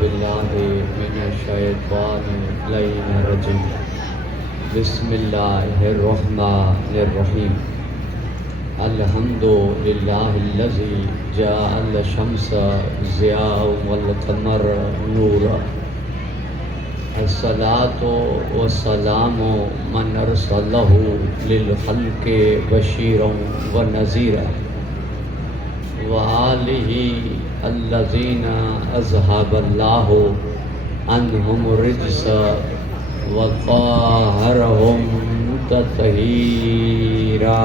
باللہ من الشیطان اللعین الرجیم بسم اللہ الرحمن الرحیم الحمد للہ الذی جعل الشمس ضیاء والقمر نورا الصلاۃ والسلام من ارسلہ للخلق بشیرا ونذیرا وآلہ الذین اذھب اللہ عنہم الرجس وطہرہم تطہیرا۔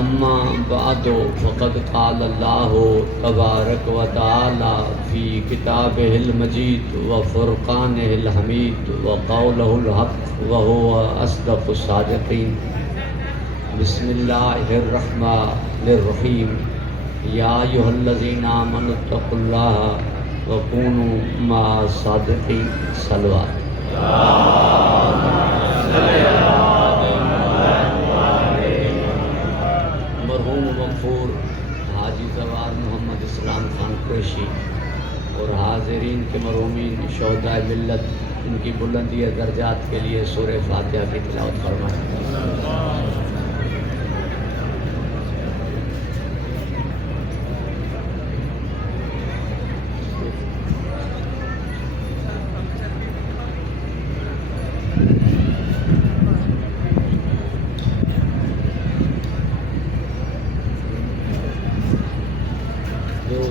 اما بعد فقد قال اللہ تبارک و تعالی فی کتابہ المجید وفرقانہ الحمید وقولہ الحق وہو اصدق الصادقین۔ بسم اللہ الرحمن الرحیم یا ایھا الذین آمنوا اتقوا اللہ وکونوا مع الصادقین۔ صلوات۔ مرحوم مغفور حاجی زوار محمد اسلام خان قریشی اور حاضرین کے مرحومین شہداء ملت، ان کی بلندی درجات کے لیے سورہ فاتحہ کی تلاوت فرمائیں۔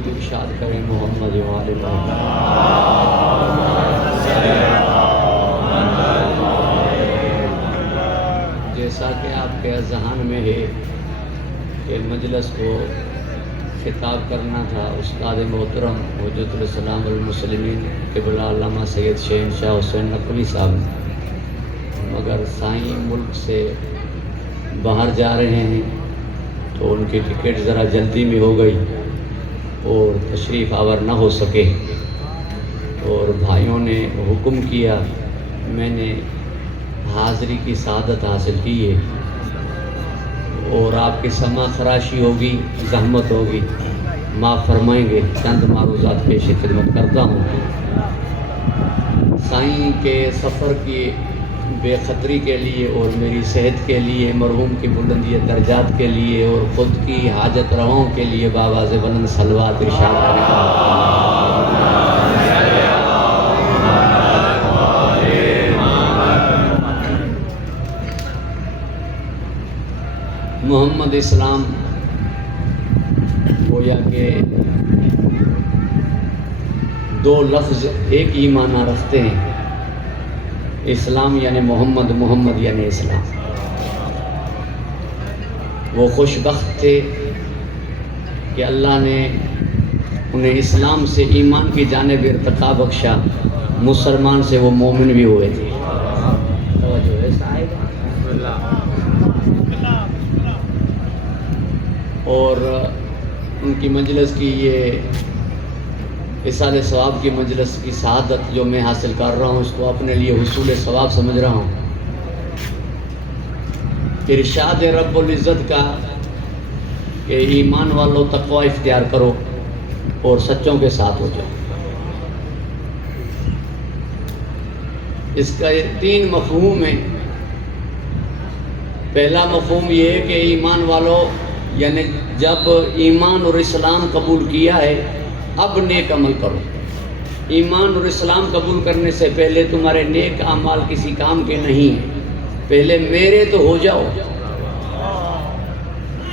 ارشاد کریں محمد وآل محمد۔ جیسا کہ آپ کے اذہان میں ہے کہ مجلس کو خطاب کرنا تھا استاد محترم حجت الاسلام المسلمین قبلہ علامہ سید شہنشاہ حسین نقوی صاحب، مگر سائیں ملک سے باہر جا رہے ہیں تو ان کی ٹکٹ ذرا جلدی میں ہو گئی اور تشریف آور نہ ہو سکے، اور بھائیوں نے حکم کیا، میں نے حاضری کی سعادت حاصل کی ہے، اور آپ کی سماع خراشی ہوگی، زحمت ہوگی، معاف فرمائیں گے، چند معروضات پیش خدمت کرتا ہوں۔ سائیں کے سفر کی بے خطری کے لیے اور میری صحت کے لیے، مرحوم کی بلندی درجات کے لیے اور خود کی حاجت رواؤں کے لیے بآواز بلند صلوات ارشاد کریں۔ محمد اسلام گویا کہ دو لفظ ایک ہی معنی رکھتے ہیں، اسلام یعنی محمد، محمد یعنی اسلام۔ وہ خوش بخت تھے کہ اللہ نے انہیں اسلام سے ایمان کی جانب ارتقا بخشا، مسلمان سے وہ مومن بھی ہوئے تھے۔ اور ان کی مجلس کی یہ اصال ثواب کی مجلس کی سعادت جو میں حاصل کر رہا ہوں، اس کو اپنے لیے حصول ثواب سمجھ رہا ہوں۔ ارشاد رب العزت کا کہ ایمان والوں تقوی اختیار کرو اور سچوں کے ساتھ ہو جاؤ، اس کا 3 مفہوم ہے۔ پہلا مفہوم یہ ہے کہ ایمان والوں یعنی جب ایمان اور اسلام قبول کیا ہے اب نیک عمل کرو۔ ایمان اور اسلام قبول کرنے سے پہلے تمہارے نیک اعمال کسی کام کے نہیں ہیں، پہلے میرے تو ہو جاؤ،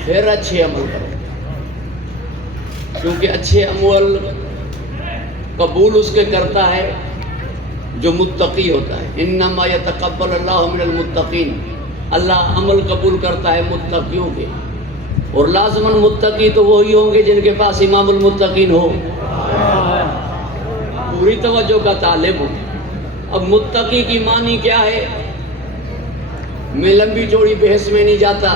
پھر اچھے عمل کرو، کیونکہ اچھے عمل قبول اس کے کرتا ہے جو متقی ہوتا ہے۔ انما یتقبل اللہ من المتقین، اللہ عمل قبول کرتا ہے متقیوں کے، اور لازماً متقی تو وہی ہوں گے جن کے پاس امام المتقین ہو۔ پوری توجہ کا طالب ہوں۔ اب متقی کی معنی کیا ہے؟ میں لمبی چوڑی بحث میں نہیں جاتا،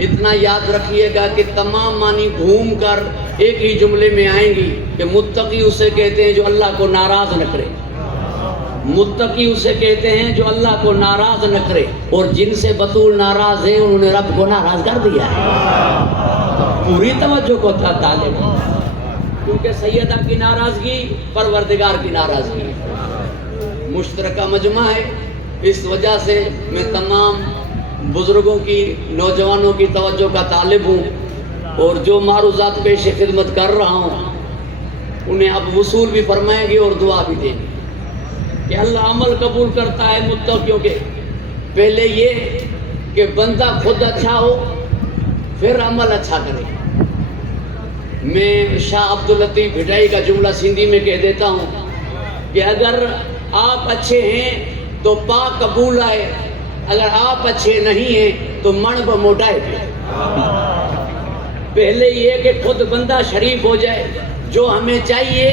اتنا یاد رکھیے گا کہ تمام معنی گھوم کر ایک ہی جملے میں آئیں گی کہ متقی اسے کہتے ہیں جو اللہ کو ناراض نہ کرے۔ متقی اسے کہتے ہیں جو اللہ کو ناراض نہ کرے، اور جن سے بطول ناراض ہے انہوں نے رب کو ناراض کر دیا ہے۔ پوری توجہ کو تھا طالب، کیونکہ سیدہ کی ناراضگی پروردگار کی ناراضگی مشترکہ مجمع ہے۔ اس وجہ سے میں تمام بزرگوں کی، نوجوانوں کی توجہ کا طالب ہوں، اور جو معروضات پیش خدمت کر رہا ہوں انہیں اب وصول بھی فرمائیں گے اور دعا بھی دیں گے کہ اللہ عمل قبول کرتا ہے متقیوں کے۔ پہلے یہ کہ بندہ خود اچھا ہو، پھر عمل اچھا کرے۔ میں شاہ عبداللطیف بھٹائی کا جملہ سندھی میں کہہ دیتا ہوں کہ اگر آپ اچھے ہیں تو پاک قبول آئے، اگر آپ اچھے نہیں ہیں تو من ب موٹائے پہ۔ پہلے یہ کہ خود بندہ شریف ہو جائے، جو ہمیں چاہیے،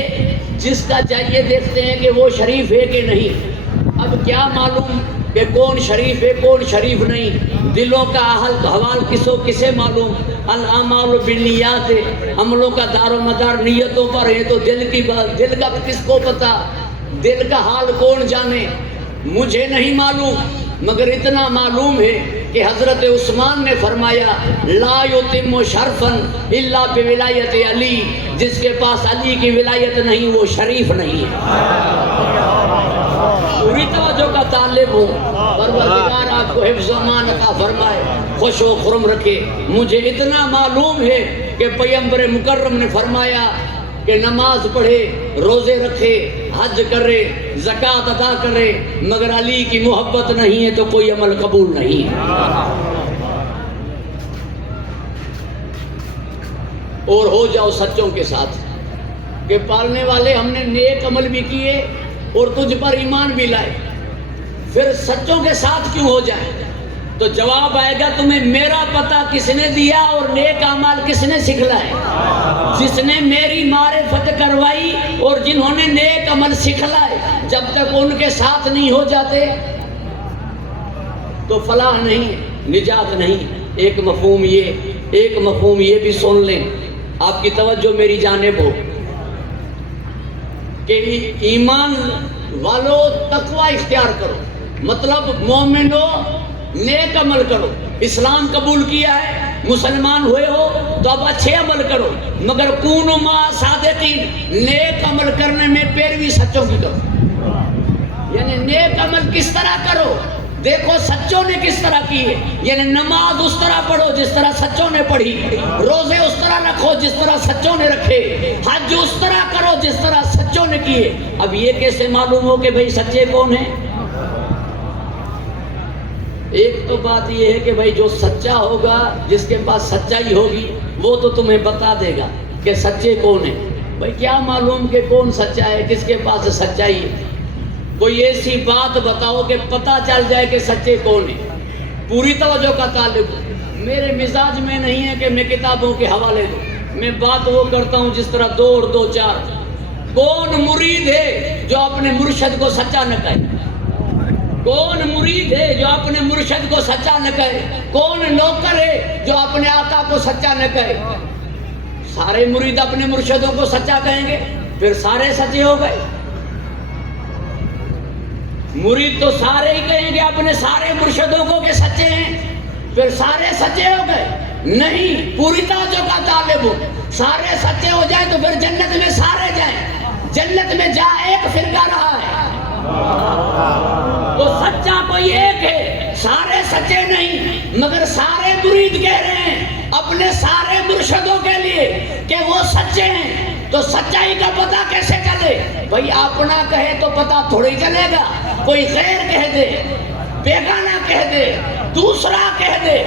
جس کا چاہیے دیکھتے ہیں کہ وہ شریف ہے کہ نہیں۔ اب کیا معلوم کہ کون شریف ہے کون شریف نہیں، دلوں کا حوال کسے معلوم۔ الاعمال بالنیات ہے، عملوں کا دار و مدار نیتوں پر ہے، تو دل کی بات، دل کا کس کو پتا، دل کا حال کون جانے۔ مجھے نہیں معلوم، مگر اتنا معلوم ہے کہ حضرت عثمان نے فرمایا لا یتم شرفا الا بولایت علی، جس کے پاس علی کی ولایت نہیں وہ شریف نہیں ہے۔ پوری توجہ کا طالب ہوں، پروردگار آپ کو حفظ و امان عطا فرمائے، خوش و خرم رکھے۔ مجھے اتنا معلوم ہے کہ پیغمبر مکرم نے فرمایا کہ نماز پڑھے، روزے رکھے، حج کرے، زکوٰۃ ادا کرے، مگر علی کی محبت نہیں ہے تو کوئی عمل قبول نہیں ہے۔ اور ہو جاؤ سچوں کے ساتھ کہ پالنے والے ہم نے نیک عمل بھی کیے اور تجھ پر ایمان بھی لائے، پھر سچوں کے ساتھ کیوں ہو جائے؟ تو جواب آئے گا تمہیں میرا پتہ کس نے دیا اور نیک اعمال کس نے سکھلائے؟ جس نے میری معرفت کروائی اور جنہوں نے نیک عمل سکھلائے، جب تک ان کے ساتھ نہیں ہو جاتے تو فلاح نہیں، نجات نہیں۔ ایک مفہوم یہ بھی سن لیں، آپ کی توجہ میری جانب ہو کہ ایمان والو تقوی اختیار کرو، مطلب مومنو نیک عمل کرو۔ اسلام قبول کیا ہے، مسلمان ہوئے ہو تو اب اچھے عمل کرو، مگر کونوا مع صادقین، نیک عمل کرنے میں پیروی سچوں کی کرو۔ یعنی نیک عمل کس طرح کرو، دیکھو سچوں نے کس طرح کی ہے، یعنی نماز اس طرح پڑھو جس طرح سچوں نے پڑھی، روزے اس طرح رکھو جس طرح سچوں نے رکھے، حج اس طرح کرو جس طرح سچوں نے کیے۔ اب یہ کیسے معلوم ہو کہ بھئی سچے کون ہیں؟ ایک تو بات یہ ہے کہ بھئی جو سچا ہوگا، جس کے پاس سچائی ہوگی، وہ تو تمہیں بتا دے گا کہ سچے کون ہیں۔ بھئی کیا معلوم کہ کون سچا ہے، کس کے پاس سچائی ہے؟ کوئی ایسی بات بتاؤ کہ پتہ چل جائے کہ سچے کون ہیں۔ پوری توجہ کا طالب، میرے مزاج میں نہیں ہے کہ میں کتابوں کے حوالے دوں، میں بات وہ کرتا ہوں جس طرح 2 اور 2 4۔ کون مرید ہے جو اپنے مرشد کو سچا نہ کہے؟ کون مرید ہے جو اپنے مرشد کو سچا نہ کہے؟ کون نوکر ہے جو اپنے آقا کو سچا نہ کہے؟ سارے مرید اپنے مرشدوں کو سچا کہیں گے، پھر سارے سچے ہو گئے۔ مرید تو سارے ہی کہیں گے اپنے سارے مرشدوں کو کہ سچے ہیں، پھر سارے سچے ہو گئے؟ نہیں، پوری توجہ کا طالب ہو، سارے سچے ہو جائیں تو پھر جنت میں سارے جائیں۔ جنت میں جا ایک فرقہ رہا ہے تو سچا کوئی ایک ہے، سارے سچے نہیں، مگر سارے مرید کہہ رہے ہیں اپنے سارے مرشدوں کے لیے کہ وہ سچے ہیں۔ تو سچائی کا پتہ کیسے چلے؟ بھئی اپنا کہے تو پتہ تھوڑی چلے گا، کوئی غیر کہہ دے، بیگانہ کہہ دے، دوسرا کہہ دے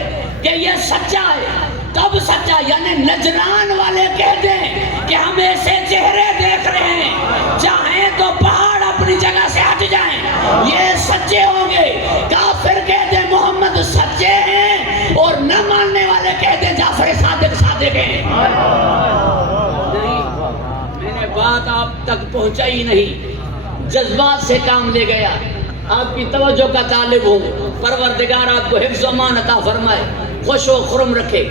کہ یہ سچا ہے، تب سچا۔ یعنی نجران والے کہہ دیں کہ ہم ایسے چہرے دیکھ رہے ہیں، چاہیں تو پہاڑ اپنی جگہ سے ہٹ جائیں، یہ سچے ہوں گے۔ کافر کہہ دیں محمد سچے ہیں، اور نہ ماننے والے کہہ دیں جعفر صادق ہیں۔ بات آپ تک پہنچائی نہیں، جذبات سے کام لے گیا۔ آپ کی توجہ کا طالب ہوں، پروردگار آپ کو حفظ و امان عطا فرمائے، خوش و خرم رکھے۔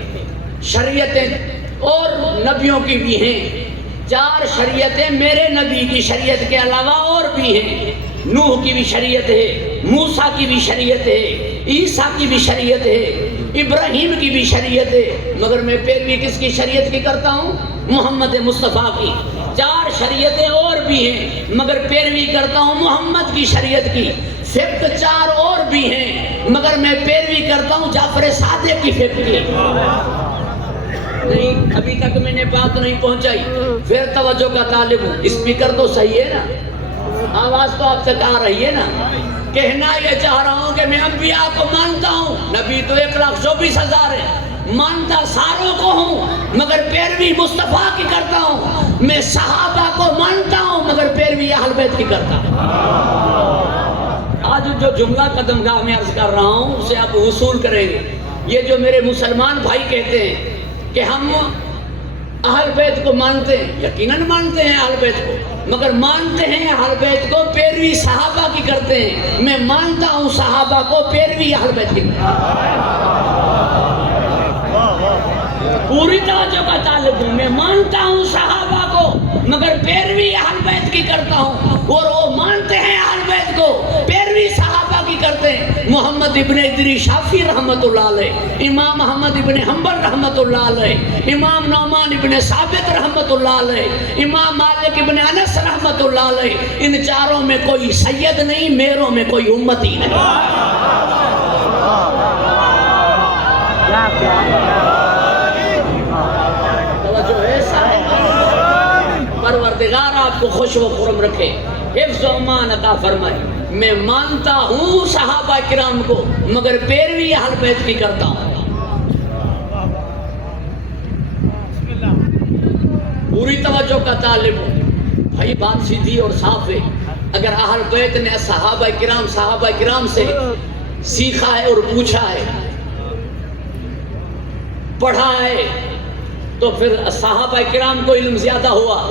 شریعتیں اور نبیوں کی بھی ہیں، 4 شریعتیں میرے نبی کی شریعت کے علاوہ اور بھی ہیں۔ نوح کی بھی شریعت ہے، موسیٰ کی بھی شریعت ہے، عیسیٰ کی بھی شریعت ہے، ابراہیم کی بھی شریعت ہے، مگر میں پیروی کس کی شریعت کی کرتا ہوں؟ محمد مصطفیٰ کی۔ 4 شریعتیں اور بھی ہیں مگر پیروی کرتا ہوں محمد کی شریعت کی۔ فقہ 4 اور بھی ہیں مگر میں پیروی کرتا ہوں جعفر صادق کی فقہ کی۔ نہیں، ابھی تک میں نے بات نہیں پہنچائی، پھر توجہ کا طالب ہوں۔ اسپیکر تو صحیح ہے نا، آواز تو آپ تک آ رہی ہے نا؟ کہنا یہ چاہ رہا ہوں کہ میں انبیاء کو مانتا ہوں، نبی تو 1,24,000 ہے، مانتا ساروں کو ہوں مگر پیروی مصطفیٰ کی کرتا ہوں۔ میں صحابہ کو مانتا ہوں مگر پیروی اہل بیت کی کرتا ہوں۔ آج جو جملہ قدم گاہ میں عرض کر رہا ہوں اسے آپ وصول کریں گے۔ یہ جو میرے مسلمان بھائی کہتے ہیں کہ ہم اہل بیت کو مانتے ہیں، یقیناً مانتے ہیں اہل بیت کو، مگر مانتے ہیں اہل بیت کو پیروی صحابہ کی کرتے ہیں۔ میں مانتا ہوں صحابہ کو، پیروی اہل بیت کی کرتے ہیں۔ پوری توجہ کا طالب ہوں، میں مانتا ہوں صحابہ کو مگر پیروی اہل بیت کی کرتا ہوں، اور وہ مانتے ہیں اہل بیت کو، پیروی صحابہ کی کرتے ہیں۔ محمد ابن ادریس شافعی رحمت اللہ علیہ، امام محمد ابن حنبل رحمت اللہ علیہ، امام نعمان ابن ثابت رحمت اللہ علیہ، امام مالک ابن انس رحمت اللہ علیہ، ان 4 میں کوئی سید نہیں، میروں میں کوئی امتی نہیں۔ پروردگار آپ کو خوش و خرم رکھے، حفظ و امان عطا فرمائے۔ میں مانتا ہوں صحابہ کرام کو مگر پیروی اہل بیت کی کرتا ہوں۔ پوری توجہ کا طالب ہوں بھائی، بات سیدھی اور صاف ہے۔ اگر اہل بیت نے صحابہ کرام سے سیکھا ہے اور پوچھا ہے، پڑھا ہے، تو پھر صحابہ کرام کو علم زیادہ ہوا۔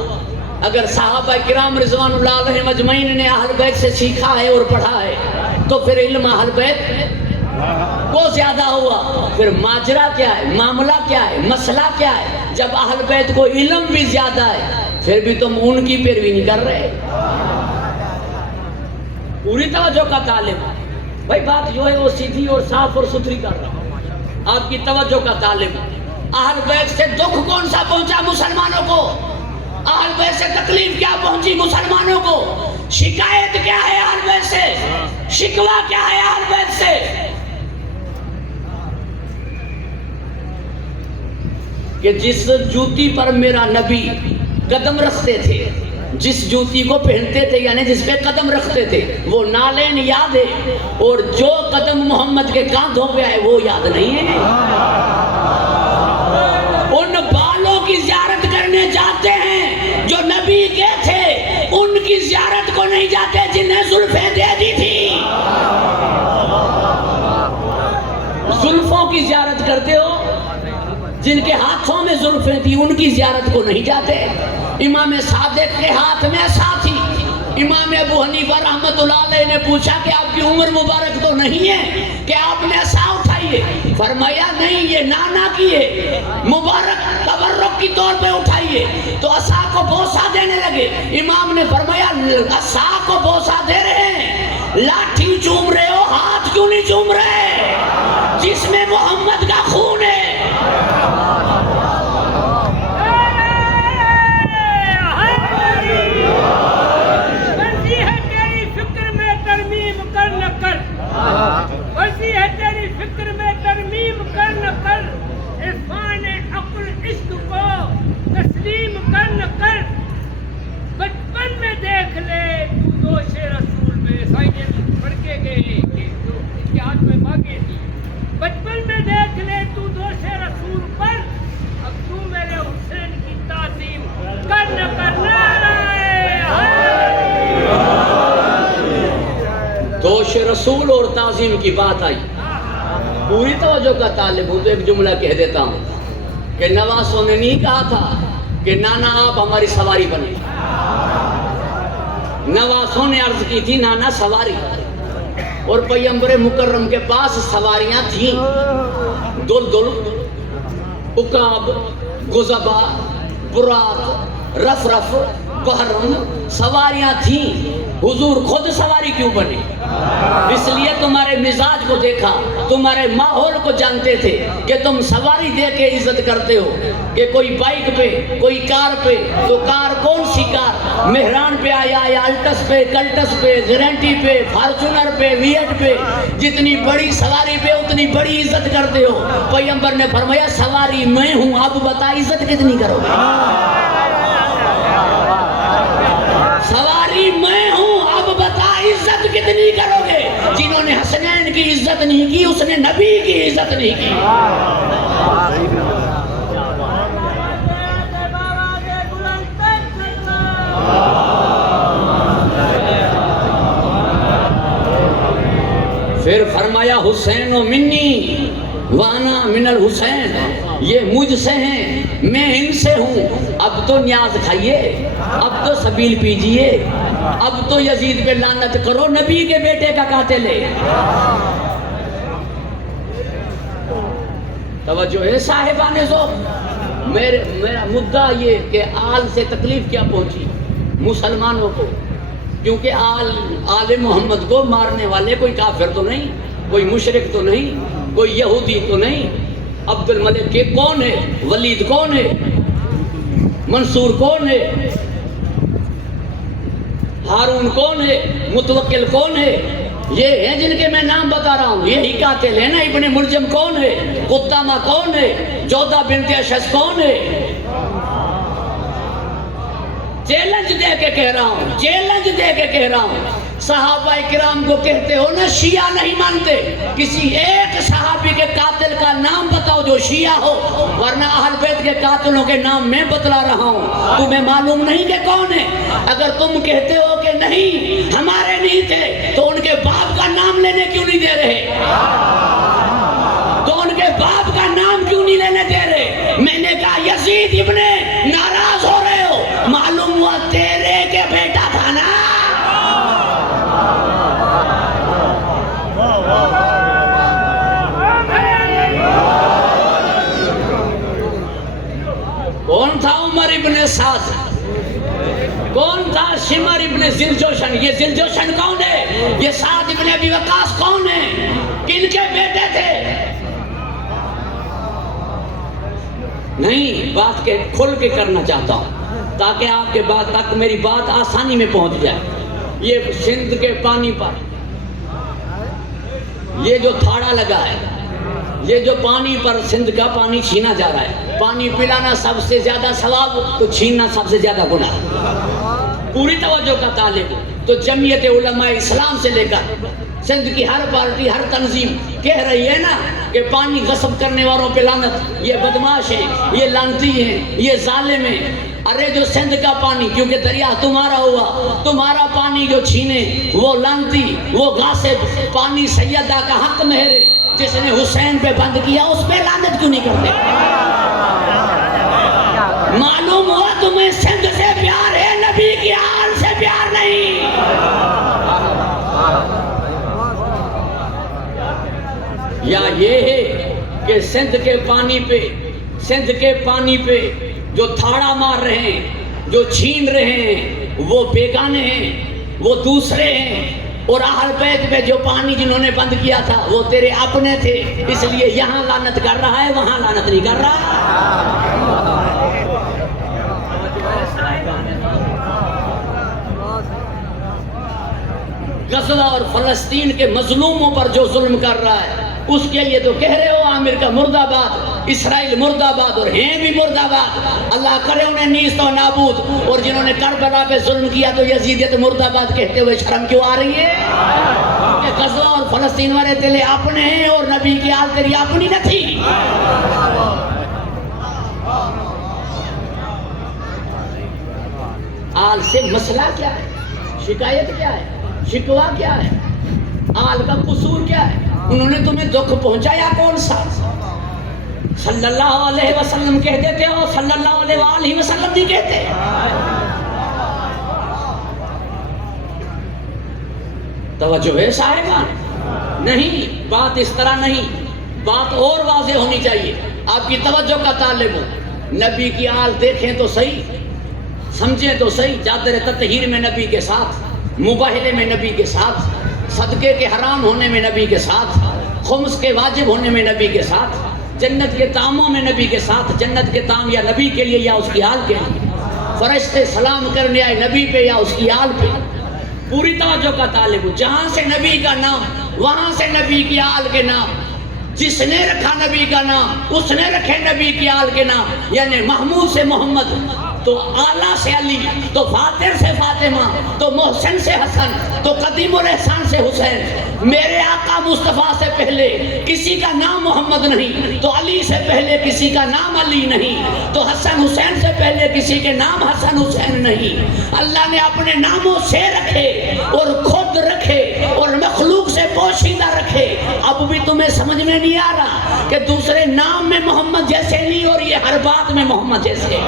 اگر صحابہ کرام رضوان اللہ علیہم اجمعین نے اہل بیت سے سیکھا ہے اور پڑھا ہے تو پھر علم اہل بیت کو زیادہ ہوا۔ پھر ماجرا کیا ہے، معاملہ کیا ہے، مسئلہ کیا ہے؟ جب اہل بیت کو علم بھی زیادہ ہے پھر بھی تم ان کی پیروی نہیں کر رہے۔ پوری توجہ کا طالب بھائی، بات جو ہے وہ سیدھی اور صاف اور ستھری کر رہا ہوں، آپ کی توجہ کا طالب۔ اہل بیت سے دکھ کون سا پہنچا مسلمانوں کو؟ اہل بیت سے تکلیف کیا پہنچی مسلمانوں کو؟ شکایت کیا ہے اہل بیت سے؟ شکوہ کیا ہے اہل بیت سے؟ کہ جس جوتی پر میرا نبی قدم رکھتے تھے، جس جوتی کو پہنتے تھے یعنی جس پہ قدم رکھتے تھے وہ نالین یاد ہے، اور جو قدم محمد کے کاندھوں پہ آئے وہ یاد نہیں ہے۔ ان بالوں کی زیارت کرنے جاتے ہیں جو نبی کے تھے، ان کی زیارت کو نہیں جاتے جنہیں زلفیں دے دی تھی۔ زلفوں کی زیارت کرتے ہو، جن کے ہاتھوں میں زلفیں تھی ان کی زیارت کو نہیں جاتے۔ امام صادق کے ہاتھ میں ایسا تھی، امام ابو حنیفہ رحمت اللہ علیہ نے پوچھا کہ آپ کی عمر مبارک تو نہیں ہے کہ آپ نے ایسا اٹھائیے؟ فرمایا نہیں، یہ نانا کی ہے، مبارک تبرک کی طور پہ اٹھائیے۔ تو عصا کو بوسہ دینے لگے، امام نے فرمایا عصا کو بوسہ دے رہے ہیں، لاٹھی چوم رہے ہو، ہاتھ کیوں نہیں چوم رہے جس میں محمد کا خون ہے؟ ورزی ہے تیری فکر میں ترمیم کر نہ کر، عرفان عقل عشق کو تسلیم کر نہ کر۔ بچپن میں دیکھ لے تو دوش رسول میں، سائیں پڑھ کے گئے ان کے ہاتھ میں مانگے تھی، بچپن میں دیکھ لے تو دوش رسول پر، اب تو میرے حسین کی تعظیم کر نہ کرنا۔ دوش رسول اور تعظیم کی بات آئی، پوری توجہ کا طالب ہوں تو ایک جملہ کہہ دیتا ہوں کہ نواسوں نے نہیں کہا تھا کہ نانا آپ ہماری سواری بنے، نواسوں نے عرض کی تھی نانا سواری، اور پیغمبر مکرم کے پاس سواریاں تھیں، دلدل، عقاب، غضبہ، براق، رفرف، بحرم، سواریاں تھیں، حضور خود سواری کیوں بنے؟ اس لیے تمہارے مزاج کو دیکھا، تمہارے ماحول کو جانتے تھے کہ تم سواری دے کے عزت کرتے ہو، کہ کوئی بائک پہ، کوئی کار پہ، تو کار کون سی کار؟ مہران پہ آیا یا الٹس پہ، کلٹس پہ، گارنٹی پہ، فارچونر پہ، ویٹ پہ، جتنی بڑی سواری پہ اتنی بڑی عزت کرتے ہو۔ پیغمبر نے فرمایا سواری میں ہوں، اب بتا عزت کتنی کرو گے؟ سواری میں ہوں، اب بتا عزت کتنی کرو گے؟ جنہوں نے حسنین کی عزت نہیں کی، اس نے نبی کی عزت نہیں کی۔ پھر فرمایا حسین و منی وانا من الحسین، یہ مجھ سے ہیں، میں ان سے ہوں۔ اب تو نیاز کھائیے، اب تو سبیل پیجئے، اب تو یزید پہ لعنت کرو، نبی کے بیٹے کا قاتل ہے۔ توجہ ہے صاحبان ذوق؟ میرا مدعا یہ کہ آل سے تکلیف کیا پہنچی مسلمانوں کو، کیونکہ آل محمد کو مارنے والے کوئی کافر تو نہیں، کوئی مشرک تو نہیں، کوئی یہودی تو نہیں۔ عبد الملک کے کون ہے؟ ولید کون ہے؟ منصور کون ہے؟ ہارون کون ہے؟ متوکل کون ہے؟ یہ ہیں جن کے میں نام بتا رہا ہوں، یہی قاتل ہے نا۔ ابن ملجم کون ہے؟ قدامہ کون ہے؟ جودہ بنت اشعث کون ہے؟ چیلنج دے کے کہہ رہا ہوں، چیلنج دے کے کہہ رہا ہوں۔ صحابہ کرام کو کہتے ہو نا شیعہ نہیں مانتے، کسی ایک صحابی کے قاتل کا نام بتاؤ جو شیعہ ہو، ورنہ اہل بیت کے قاتلوں کے نام میں بتلا رہا ہوں، تمہیں معلوم نہیں کہ کون ہے۔ اگر تم کہتے ہو کہ نہیں ہمارے نہیں تھے تو ان کے باپ کا نام لینے کیوں نہیں دے رہے؟ تو ان کے باپ کا نام کیوں نہیں لینے دے رہے؟ میں نے کہا یزید ابن ناراض ہو رہے ہو، معلوم ہوا تیرے کے بیٹا تھا نا۔ کون تھا عمر ابن سعد؟ کون تھا شمر ابن ذلجوشن؟ یہ ذلجوشن کون ہے؟ یہ سعد ابن ابی وقاص کون ہے؟ کن کے بیٹے تھے؟ نہیں، بات کے کھل کے کرنا چاہتا ہوں تاکہ آپ کے بعد تک میری بات آسانی میں پہنچ جائے۔ یہ سندھ کے پانی پر یہ جو تھاڑا لگا ہے، یہ جو پانی پر سندھ کا پانی چھینا جا رہا ہے، پانی پلانا سب سے زیادہ ثواب تو چھیننا سب سے زیادہ گناہ۔ پوری توجہ کا طالب تو جمعیت علماء اسلام سے لے کر سندھ کی ہر پارٹی، ہر تنظیم کہہ رہی ہے نا کہ پانی غصب کرنے والوں پہ لعنت، یہ بدماش ہیں، یہ لعنتی ہیں، یہ ظالم ہیں۔ ارے جو سندھ کا پانی، کیونکہ دریا تمہارا ہوا، تمہارا پانی جو چھینے وہ لعنتی، وہ غاصب۔ پانی سیدہ کا حق مہر ہے، جس نے حسین پہ بند کیا اس پہ لعنت کیوں نہیں کرتے؟ معلوم ہوا تمہیں سندھ سے پیار ہے، نبی کی آل سے پیار نہیں۔ یا یہ ہے کہ سندھ کے پانی پہ جو تھاڑا مار رہے ہیں، جو چھین رہے ہیں، وہ بیگانے ہیں، وہ دوسرے ہیں، اور اہل بیت پہ جو پانی جنہوں نے بند کیا تھا وہ تیرے اپنے تھے، اس لیے یہاں لعنت کر رہا ہے، وہاں لعنت نہیں کر رہا۔ غزہ اور فلسطین کے مظلوموں پر جو ظلم کر رہا ہے اس کے لیے تو کہہ رہے ہو عامر کا مرد آباد، اسرائیل مرد آباد، اور ہیں بھی مرد آباد، اللہ کرے انہیں نیست و نابود۔ اور جنہوں نے کربلا پہ ظلم کیا تو یزیدیت مرد آباد کہتے ہوئے شرم کیوں آ رہی ہے؟ کہ غزہ اور فلسطین والے تیرے اپنے ہیں اور نبی کی آل تیری اپنی نہ تھی۔ آل سے مسئلہ کیا ہے؟ شکایت کیا ہے؟ شکوہ کیا ہے؟ آل کا قصور کیا ہے؟ انہوں نے تمہیں دکھ پہنچایا کون سا؟ صلی اللہ علیہ وسلم کہہ دیتے ہو، صلی اللہ علیہ وآلہ وسلم نہیں کہتے۔ توجہ ہے صاحبان؟ نہیں، بات اس طرح نہیں، بات اور واضح ہونی چاہیے۔ آپ کی توجہ کا طالب ہو، نبی کی آل دیکھیں تو صحیح، سمجھیں تو صحیح۔ چادر تطہیر میں نبی کے ساتھ مباہلے میں نبی کے ساتھ، صدقے کے حرام ہونے میں نبی کے ساتھ، خمس کے واجب ہونے میں نبی کے ساتھ، جنت کے طعاموں میں نبی کے ساتھ، جنت کے طعام یا نبی کے لیے یا اس کی آل کے لیے، فرشتے سلام کرنے آئے نبی پہ یا اس کی آل پہ، پوری توجہ کا طالب ہوں، جہاں سے نبی کا نام وہاں سے نبی کی آل کے نام، جس نے رکھا نبی کا نام اس نے رکھے نبی کی آل کے نام، یعنی محمود سے محمد، تو اعلیٰ سے علی، تو فاطر سے فاطمہ، تو محسن سے حسن، تو قدیم الاحسان سے حسین۔ میرے آقا مصطفیٰ سے پہلے کسی کا نام محمد نہیں، تو علی سے پہلے کسی کا نام علی نہیں، تو حسن حسین سے پہلے کسی کے نام حسن حسین نہیں۔ اللہ نے اپنے ناموں سے رکھے اور خود رکھے اور مخلوق سے پوشیدہ رکھے۔ اب بھی تمہیں سمجھ میں نہیں آ رہا کہ دوسرے نام میں محمد جیسے نہیں اور یہ ہر بات میں محمد جیسے؟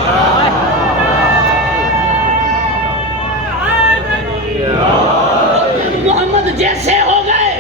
محمد جیسے ہو گئے،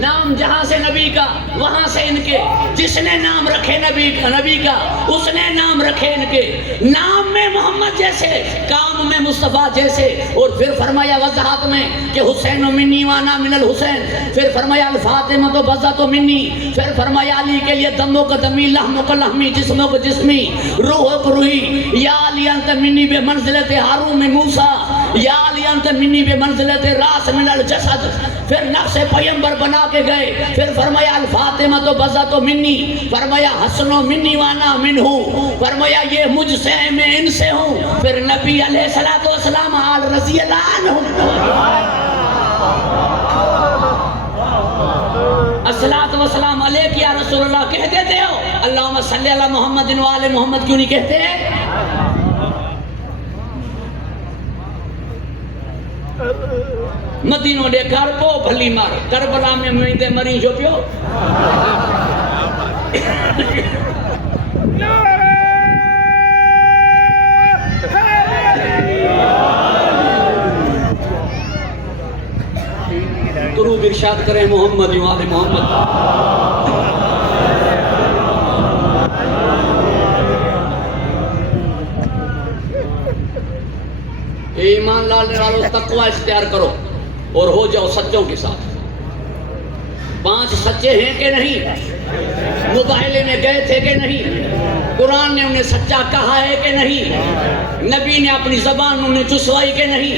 نام جہاں سے نبی کا وہاں سے ان کے، جس نے نام رکھے نبی کا اس نے نام رکھے ان کے، نام میں محمد جیسے، کام میں مصطفیٰ جیسے۔ اور پھر فرمایا وضاحت میں کہ حسین منی وانا من الحسین، پھر فرمایا الفاطمہ تو بزہ منی، پھر فرمایا علی کے لیے دمو کا دمی، لحمو کا لحمی، جسمو کا جسمی، روحو کا روحی، یا علی انت منی بے منزلت ہارون میں موسیٰ، یا علی انت منی بے منزلت راس من الجسد۔ پھر نفس پیمبر بنا کے گئے، پھر فرمایا الفاطمہ تو بزہ تو منی، فرمایا حسنو منی وانا منہو، فرمایا یہ مجھ سے میں ان سے ہوں، پھر نبی علیہ السلام آل رضی اللہ عنہ، الصلاۃ والسلام علیک یا رسول اللہ کہہ دیتے ہو، اللہم صلی علی محمد و آل محمد کیوں نہیں کہتے ہیں؟ مدینوں دے گھر پو بھلی مار، کربلا میں مہندے مری جو پیو۔ درود ارشاد کریں محمد و آل محمد۔ ایمان لانے والوں تقوی اختیار کرو اور ہو جاؤ سچوں کے ساتھ۔ 5 سچے ہیں کہ نہیں؟ مباہلے میں گئے تھے کہ نہیں؟ قرآن نے انہیں سچا کہا ہے کہ نہیں؟ نبی نے اپنی زبان انہیں چسوائی کہ نہیں؟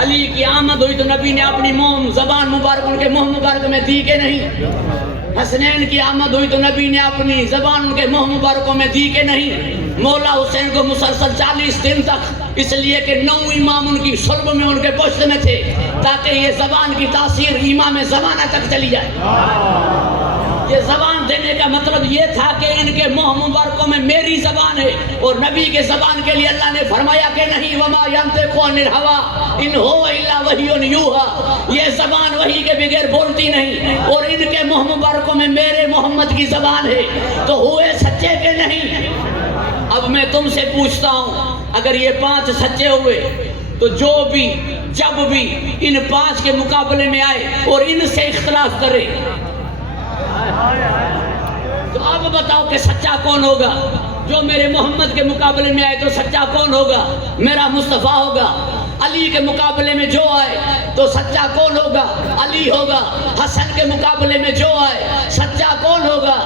علی کی آمد ہوئی تو نبی نے اپنی زبان مبارک ان کے منہ مبارک میں دی کہ نہیں؟ حسنین کی آمد ہوئی تو نبی نے اپنی زبان ان کے منہ مبارکوں میں دی کہ نہیں؟ مولا حسین کو مسلسل 40 دن تک، اس لیے کہ 9 امام ان کی صلب میں ان کے پشت میں تھے، تاکہ یہ زبان کی تاثیر امام زمانہ تک چلی جائے۔ یہ زبان دینے کا مطلب یہ تھا کہ ان کے منہ مبارکوں میں میری زبان ہے، اور نبی کے زبان کے لیے اللہ نے فرمایا کہ نہیں وما ينطق عن الهوى ان هو الا وحی یوحى، یہ زبان وحی کے بغیر بولتی نہیں، اور ان کے منہ مبارکوں میں میرے محمد کی زبان ہے۔ تو ہوئے سچے کہ نہیں؟ اب میں تم سے پوچھتا ہوں، اگر یہ 5 سچے ہوئے تو جو بھی جب بھی ان 5 کے مقابلے میں آئے اور ان سے اختلاف کرے تو اب بتاؤ کہ سچا کون ہوگا؟ جو میرے محمد کے مقابلے میں آئے تو سچا کون ہوگا؟ میرا مصطفیٰ ہوگا۔ علی کے مقابلے میں جو آئے تو سچا کون ہوگا؟ علی ہوگا۔ حسن کے مقابلے میں جو آئے سچا کون ہوگا؟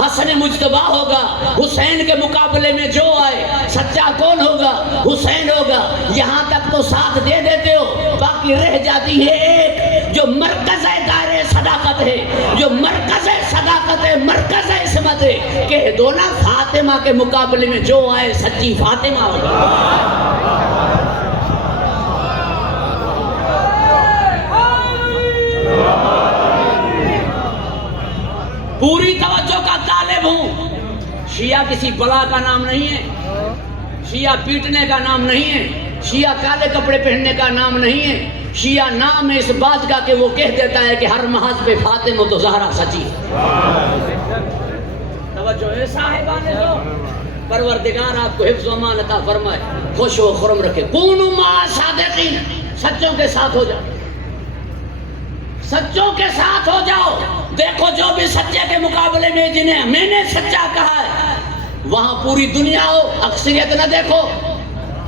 حسن مجتبیٰ ہوگا۔ حسین کے مقابلے میں جو آئے سچا کون ہوگا؟ حسین ہوگا۔ یہاں تک تو ساتھ دے دیتے ہو، باقی رہ جاتی ہے ایک جو مرکز دائرے صداقت ہے، جو مرکز صداقت ہے، مرکز عصمت ہے، کہ دو نا فاطمہ کے مقابلے میں جو آئے سچی فاطمہ ہوگا۔ پوری توجہ کا طالب ہوں۔ شیعہ کسی بلا کا نام نہیں ہے، شیعہ پیٹنے کا نام نہیں ہے، شیعہ کالے کپڑے پہننے کا نام نہیں ہے۔ شیعہ نام ہے اس بات کا کہ وہ کہہ دیتا ہے کہ ہر محاذ پہ فاطمہ تو زہرا سچی ہے۔ توجہ ہے صاحبان تو پروردگار آپ کو حفظ و امان عطا فرمائے، خوش و خرم رکھے۔ کونوا مع صادقین، سچوں کے ساتھ ہو جاؤ، سچوں کے ساتھ ہو جاؤ۔ دیکھو جو بھی سچے کے مقابلے میں جنہیں میں نے سچا کہا ہے وہاں پوری دنیا ہو، اکثریت نہ دیکھو۔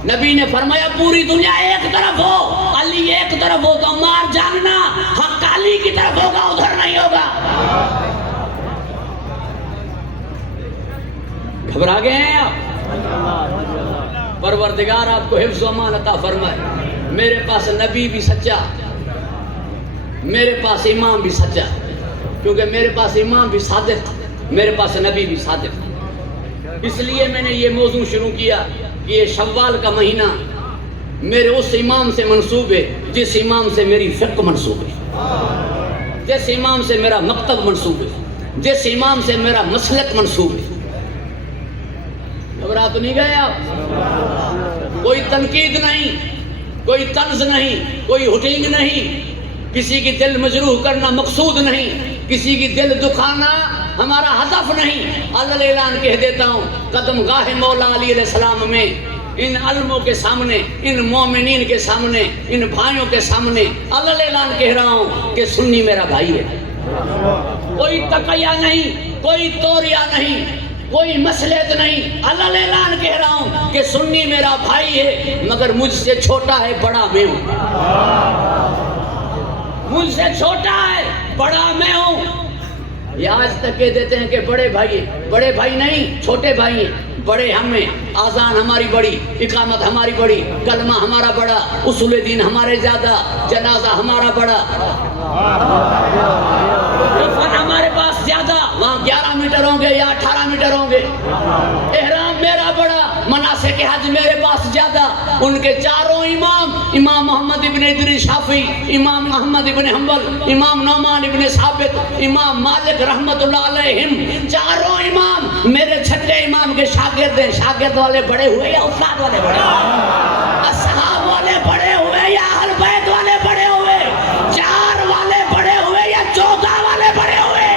نبی نے فرمایا پوری دنیا ایک طرف ہو، علی ایک طرف ہو تو مار جاننا، حق علی کی طرف ہوگا، ادھر نہیں ہوگا۔ گھبرا گئے ہیں آپ؟ پروردگار آپ کو حفظ و امان عطا فرمائے۔ میرے پاس نبی بھی سچا، میرے پاس امام بھی سچا، کیونکہ میرے پاس امام بھی صادق، میرے پاس نبی بھی صادق۔ اس لیے میں نے یہ موضوع شروع کیا کہ یہ شوال کا مہینہ میرے اس امام سے منسوب ہے جس امام سے میری فقہ منسوب ہے، جس امام سے میرا مکتب منسوب ہے، جس امام سے میرا مسلک منسوب ہے۔ گھبرا تو نہیں گئے آپ؟ کوئی تنقید نہیں، کوئی طنز نہیں، کوئی ہٹنگ نہیں، کسی کی دل مجروح کرنا مقصود نہیں، کسی کی دل دکھانا ہمارا ہدف نہیں۔ اللہ اعلان کہہ دیتا ہوں، قدم گاہ مولا علی علیہ السلام میں ان علموں کے سامنے، ان مومنین کے سامنے، ان بھائیوں کے سامنے اللہ اعلان کہہ رہا ہوں کہ سنی میرا بھائی ہے۔ کوئی تقیہ نہیں، کوئی توریا نہیں، کوئی مسلط نہیں، اللہ اعلان کہہ رہا ہوں کہ سنی میرا بھائی ہے، مگر مجھ سے چھوٹا ہے، بڑا میں ہوں۔ مجھ سے چھوٹا ہے، بڑا میں ہوں۔ یہ آج تک کہہ دیتے ہیں کہ بڑے بھائی ہیں، بڑے بھائی نہیں، چھوٹے بھائی ہیں۔ بڑے ہم ہیں، آذان ہماری بڑی، اقامت ہماری بڑی، کلمہ ہمارا بڑا، اصول دین ہمارے زیادہ، جنازہ ہمارا بڑا، کفن ہمارے پاس زیادہ، وہاں 11 میٹر ہوں گے یا 18 میٹر ہوں گے، احرام میرا بڑا، مناسک حج میرے پاس زیادہ۔ ان کے چاروں امام، امام محمد ابن ادریس شافعی، امام احمد ابن حنبل، امام نعمان ابن ثابت، امام مالک رحمت اللہ علیہم، چاروں امام میرے چھٹے امام کے شاگرد ہیں۔ شاگرد والے بڑے ہوئے یا استاد والے بڑے ہوئے؟ اصحاب والے بڑے ہوئے یا اہل بیت والے بڑے ہوئے؟ 4 والے بڑے ہوئے یا 14 والے بڑے ہوئے؟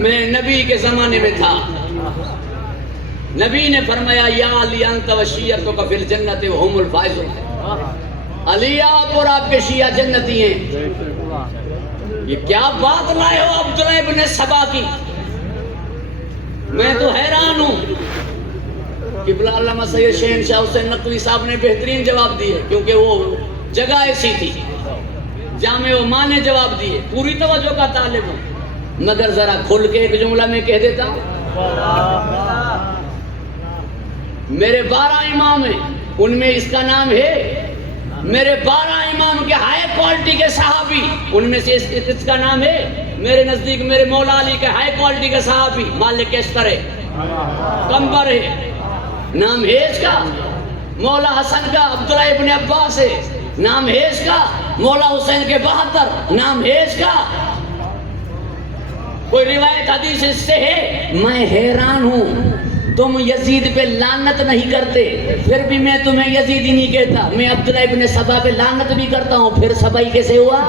میں نبی کے زمانے میں تھا، نبی نے فرمایا یا علی انت و شیعتک فی الجنت وهم الفائزون، علی آپ اور آپ کے شیعہ جنتی ہیں۔ یہ کیا بات لائے ہو عبداللہ ابن سبا کی؟ میں تو حیران ہوں۔ قبلہ علامہ سید شہنشاہ حسین نقوی صاحب نے بہترین جواب دیے، کیونکہ وہ جگہ ایسی تھی، جامع و مانے جواب دیے، پوری توجہ کا طالب ہوں، مگر ذرا کھل کے ایک جملہ میں کہہ دیتا ہوں۔ میرے 12 امام ہیں، ان میں اس کا نام ہے، میرے 12 امام کے ہائی کوالٹی کے صحابی، ان میں سے اس کا نام ہے، میرے نزدیک میرے مولا علی کے ہائی کوالٹی کے صحابی مالک اشتر ہے، کمبر ہے، نام ہے اس کا۔ مولا حسن کا عبداللہ ابن عباس ہے، نام ہے اس کا۔ مولا حسین کے 72، نام ہے اس کا۔ کوئی روایت حدیث اس سے ہے۔ میں حیران ہوں، تم یزید پہ لعنت نہیں کرتے، پھر بھی میں تمہیں یزیدی نہیں کہتا۔ میں عبداللہ ابن سبا پہ لعنت بھی کرتا ہوں، پھر سبائی کیسے ہوا؟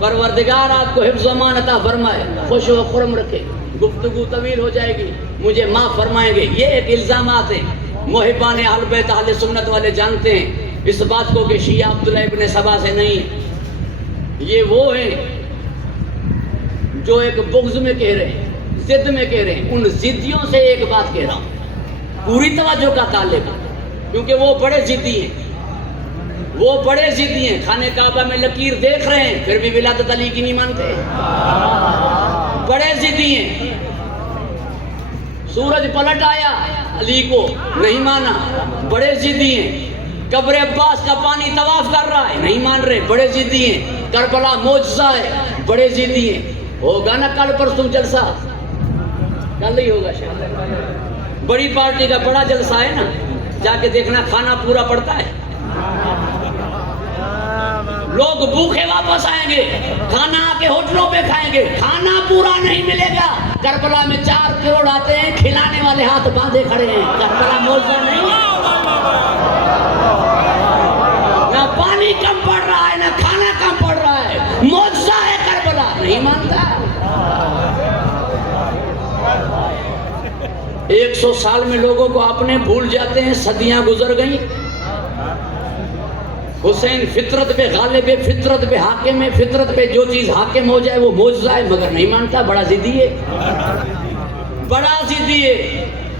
پروردگار آپ کو حفظ و امان عطا فرمائے، خوش و خرم رکھے۔ گفتگو طویل ہو جائے گی، مجھے معاف فرمائیں گے۔ یہ ایک الزامات ہیں، محبان اہل بیت اہل سنت والے جانتے ہیں اس بات کو کہ شیعہ عبداللہ ابن سبا سے نہیں، یہ وہ ہیں جو ایک بغض میں کہہ رہے ہیں، ضد میں کہہ رہے ہیں۔ ان ضدیوں سے ایک بات کہہ رہا ہوں، پوری توجہ کا طالب ہے، کیونکہ وہ بڑے ضدی ہیں، وہ بڑے ضدی ہیں۔ خانہ کعبہ میں لکیر دیکھ رہے ہیں، پھر بھی ولادت علی کی نہیں مانتے، بڑے ضدی ہیں۔ سورج پلٹ آیا، علی کو نہیں مانا، بڑے ضدی ہیں۔ قبر عباس کا پانی طواف کر رہا ہے، نہیں مان رہے، بڑے ضدی ہیں۔ کربلا معجزہ ہے، بڑے ضدی ہیں۔ ہوگا نا کل پرسوں جلسہ، کل ہی ہوگا شاید، بڑی پارٹی کا بڑا جلسہ ہے نا، جا کے دیکھنا، کھانا پورا پڑتا ہے، لوگ بھوکے واپس آئیں گے، کھانا آ کے ہوٹلوں پہ کھائیں گے، کھانا پورا نہیں ملے گا۔ کربلا میں 4 کروڑ آتے ہیں، کھلانے والے ہاتھ باندھے کھڑے ہیں۔ کربلا معجزہ نہیں ہے، نہ پانی کم پڑ رہا ہے، نہ کھانا کم پڑ رہا ہے، معجزہ ہے کربلا، نہیں مانتا۔ 100 سال میں لوگوں کو اپنے بھول جاتے ہیں، صدیاں گزر گئیں۔ حسین فطرت پہ غالب ہے، فطرت پہ حاکم ہے، فطرت پہ جو چیز حاکم ہو جائے وہ معجزہ ہے، مگر نہیں مانتا، بڑا ضدی ہے، بڑا ضدی ہے۔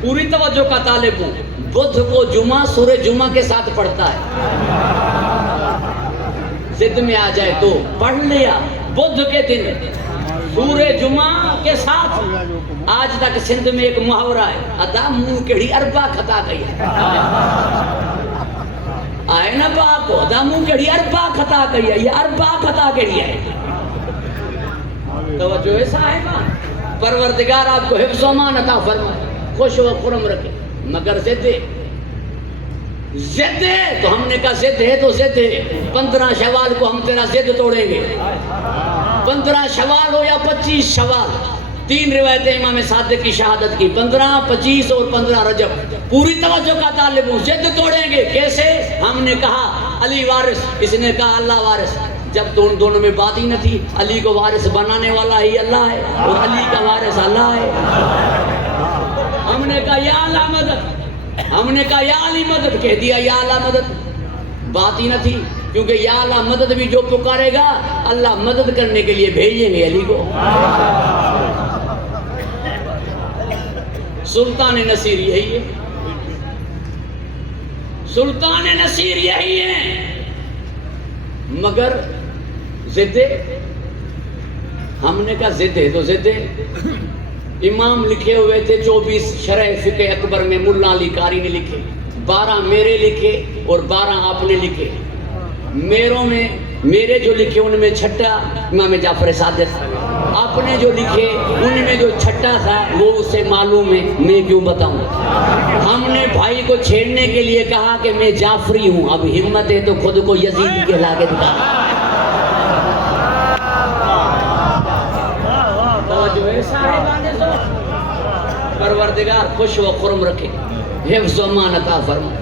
پوری توجہ کا طالب ہوں۔ بدھ کو جمعہ سورہ جمعہ کے ساتھ پڑھتا ہے، ضد میں آ جائے تو پڑھ لیا۔ بدھ کے دن سورہ جمعہ کے ساتھ، آج تک سندھ میں ایک محاورہ ہے، ادا منہ کیڑی اربا کھتا گئی ہے، آئے نا باپ کو، ادا منہ کیڑی اربا کھتا گئی ہے، یہ اربا کھتا کیڑی ہے۔ توجہ ہے صاحبہ، پروردگار آپ کو حفظ و امان عطا فرمائے، خوش و خرم رکھے، مگر ضد ہے تو ہم نے کہا ضد ہے تو ضد ہے۔ 15 شوال کو ہم تیرا ضد توڑیں گے، 15 شوال ہو یا 25 شوال، 3 روایتیں امام صادق کی شہادت کی، 15، 25 اور 15 رجب۔ پوری توجہ کا طالب ہوں، ضد توڑیں گے۔ کیسے؟ ہم نے کہا علی وارث، اس نے کہا اللہ وارث۔ جب دونوں میں بات ہی نہ تھی، علی کو وارث بنانے والا ہی اللہ ہے اور علی کا وارث اللہ ہے۔ ہم نے کہا یا اللہ مدد، ہم نے کہا یا علی مدد، کہہ دیا یا اللہ مدد، بات ہی نہ تھی، کیونکہ یا اللہ مدد بھی جو پکارے گا اللہ مدد کرنے کے لیے بھیجیں گے علی کو۔ سلطان نصیر یہی ہے، سلطان نصیر یہی ہے، مگر ضد ہے۔ ہم نے کہا ضد ہے تو ضد ہے۔ امام لکھے ہوئے تھے 24 شرح فقہ اکبر میں، ملا علی قاری نے لکھے، 12 میرے لکھے اور 12 آپ نے لکھے۔ میروں میں میرے جو لکھے ان میں چھٹا امام جعفر صادق، آپ نے جو لکھے ان میں جو چھٹا تھا وہ اسے معلوم ہے، میں کیوں بتاؤں۔ ہم نے بھائی کو چھیڑنے کے لیے کہا کہ میں جعفری ہوں، اب ہمت ہے تو خود کو یزیدی کہلا کے دکھا۔ پروردگار خوش و خرم رکھے، حفظ و امان عطا فرمائے۔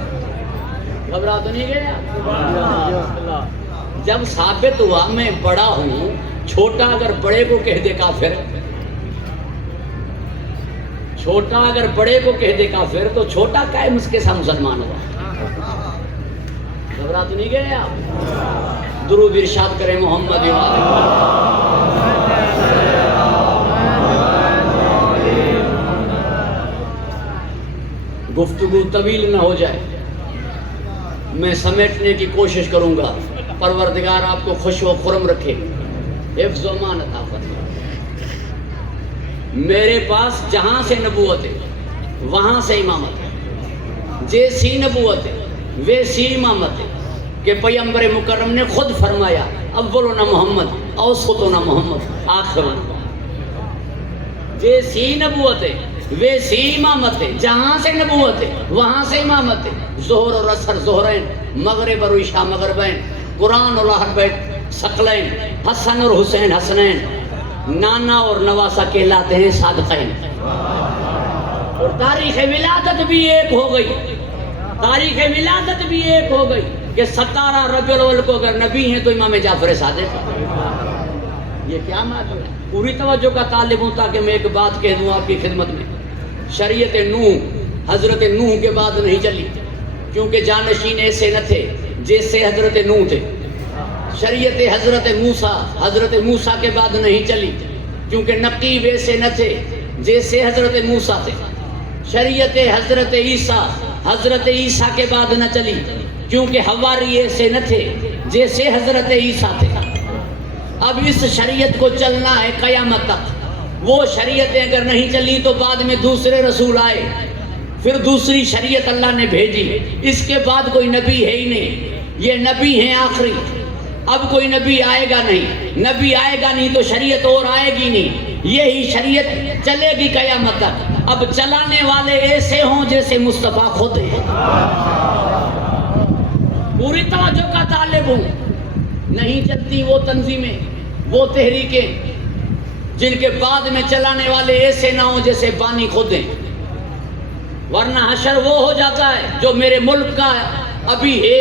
گھبرا تو نہیں گیا؟ جب ثابت ہوا میں بڑا ہوں، چھوٹا اگر بڑے کو کہہ دے کافر، چھوٹا اگر بڑے کو کہہ دے کافر تو چھوٹا کائے اس کے ساتھ مسلمان ہوا؟ گھبرا تو نہیں گئے آپ؟ درود ارشاد کریں محمد گفتگو طویل نہ ہو جائے، میں سمیٹنے کی کوشش کروں گا۔ پروردگار آپ کو خوش و خرم رکھے، حفظ و امان عطا فرمائے۔ میرے پاس جہاں سے نبوت ہے وہاں سے امامت ہے، جیسی نبوت ہے ویسی امامت ہے کہ پیغمبر مکرم نے خود فرمایا اولنا محمد اوسطنا محمد آخرنا۔ جیسی نبوت ہے ویسی امامت ہے، جہاں سے نبوت ہے وہاں سے امامت ہے۔ ظہر اور عصر ظہرین، مغرب اور عشاء مغربین، قرآن اور اہل بیت ثقلین، حسن اور حسین حسنین، نانا اور نواسا کہلاتے ہیں صادقین۔ اور تاریخ ولادت بھی ایک ہو گئی، تاریخ ولادت بھی ایک ہو گئی کہ 17 ربیع الاول کو اگر نبی ہیں تو امام جعفر صادق۔ یہ کیا معنی ہے؟ پوری توجہ کا طالب ہوں تاکہ میں ایک بات کہہ دوں آپ کی خدمت میں۔ شریعت نوح حضرت نوح کے بعد نہیں چلی، کیونکہ جانشین ایسے نہ تھے جیسے حضرت نوح تھے۔ شریعت حضرت موسیٰ کے بعد نہیں چلی، کیونکہ نقیب ایسے نہ تھے جیسے حضرت موسیٰ تھے۔ شریعت حضرت عیسیٰ کے بعد نہ چلی، کیونکہ حواری ایسے نہ تھے جیسے حضرت عیسیٰ تھے۔ اب اس شریعت کو چلنا ہے قیامت تک۔ وہ شریعتیں اگر نہیں چلی تو بعد میں دوسرے رسول آئے، پھر دوسری شریعت اللہ نے بھیجی، اس کے بعد کوئی نبی ہے ہی نہیں، یہ نبی ہیں آخری۔ اب کوئی نبی آئے گا نہیں، نبی آئے گا نہیں تو شریعت اور آئے گی نہیں، یہی شریعت چلے گی قیامت تک۔ اب چلانے والے ایسے ہوں جیسے مصطفیٰ خود ہیں۔ پوری توجہ کا طالب ہوں۔ نہیں چلتی وہ تنظیمیں، وہ تحریکیں جن کے بعد میں چلانے والے ایسے نہ ہوں جیسے بانی خود ہیں، ورنہ حشر وہ ہو جاتا ہے جو میرے ملک کا ابھی ہے،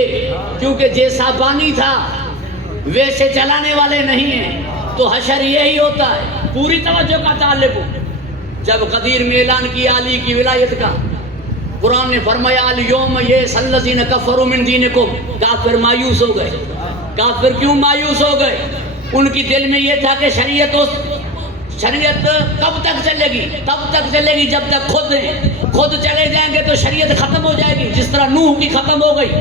کیونکہ جیسا بانی تھا ویسے چلانے والے نہیں ہیں، تو حشر یہی ہوتا ہے۔ پوری توجہ کا طالب ہوں۔ جب غدیر میں اعلان کیا علی کی ولایت کا، قرآن نے فرمایا الیوم یئس الذین کفروا من دینکم، کافر مایوس ہو گئے۔ کافر کیوں مایوس ہو گئے؟ ان کی دل میں یہ تھا کہ شریعت کب تک چلے گی؟ تب تک چلے گی جب تک خود چلے جائیں گے تو شریعت ختم ہو جائے گی، جس طرح نوح کی ختم ہو گئی،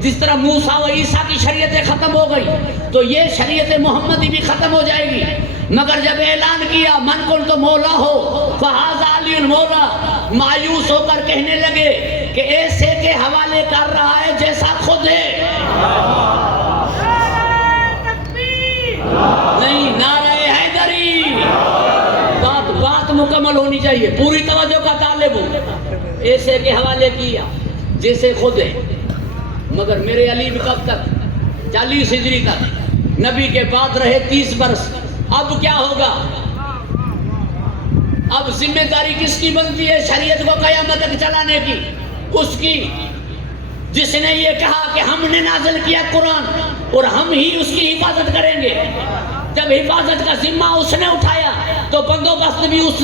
جس طرح موسیٰ و عیسیٰ کی شریعتیں ختم ہو گئی، تو یہ شریعت محمدی بھی ختم ہو جائے گی۔ مگر جب اعلان کیا من کنت مولا ہو فہذا علی مولا، مایوس ہو کر کہنے لگے کہ ایسے کے حوالے کر رہا ہے جیسا خود ہے۔ نہیں، نعرہ حیدری، بات مکمل ہونی چاہیے، پوری توجہ کا طالب ہوں۔ ایسے کے حوالے کیا جیسے خود ہے۔ مگر میرے علی بھی کب تک؟ 40 ہجری تک، نبی کے بعد رہے 30 برس۔ اب کیا ہوگا؟ اب ذمہ داری کس کی بنتی ہے شریعت کو قیامت تک چلانے کی؟ اس کی جس نے یہ کہا کہ ہم نے نازل کیا قرآن اور ہم ہی اس کی حفاظت کریں گے۔ جب حفاظت کا ذمہ اس نے اٹھایا تو بندوبست بھی اس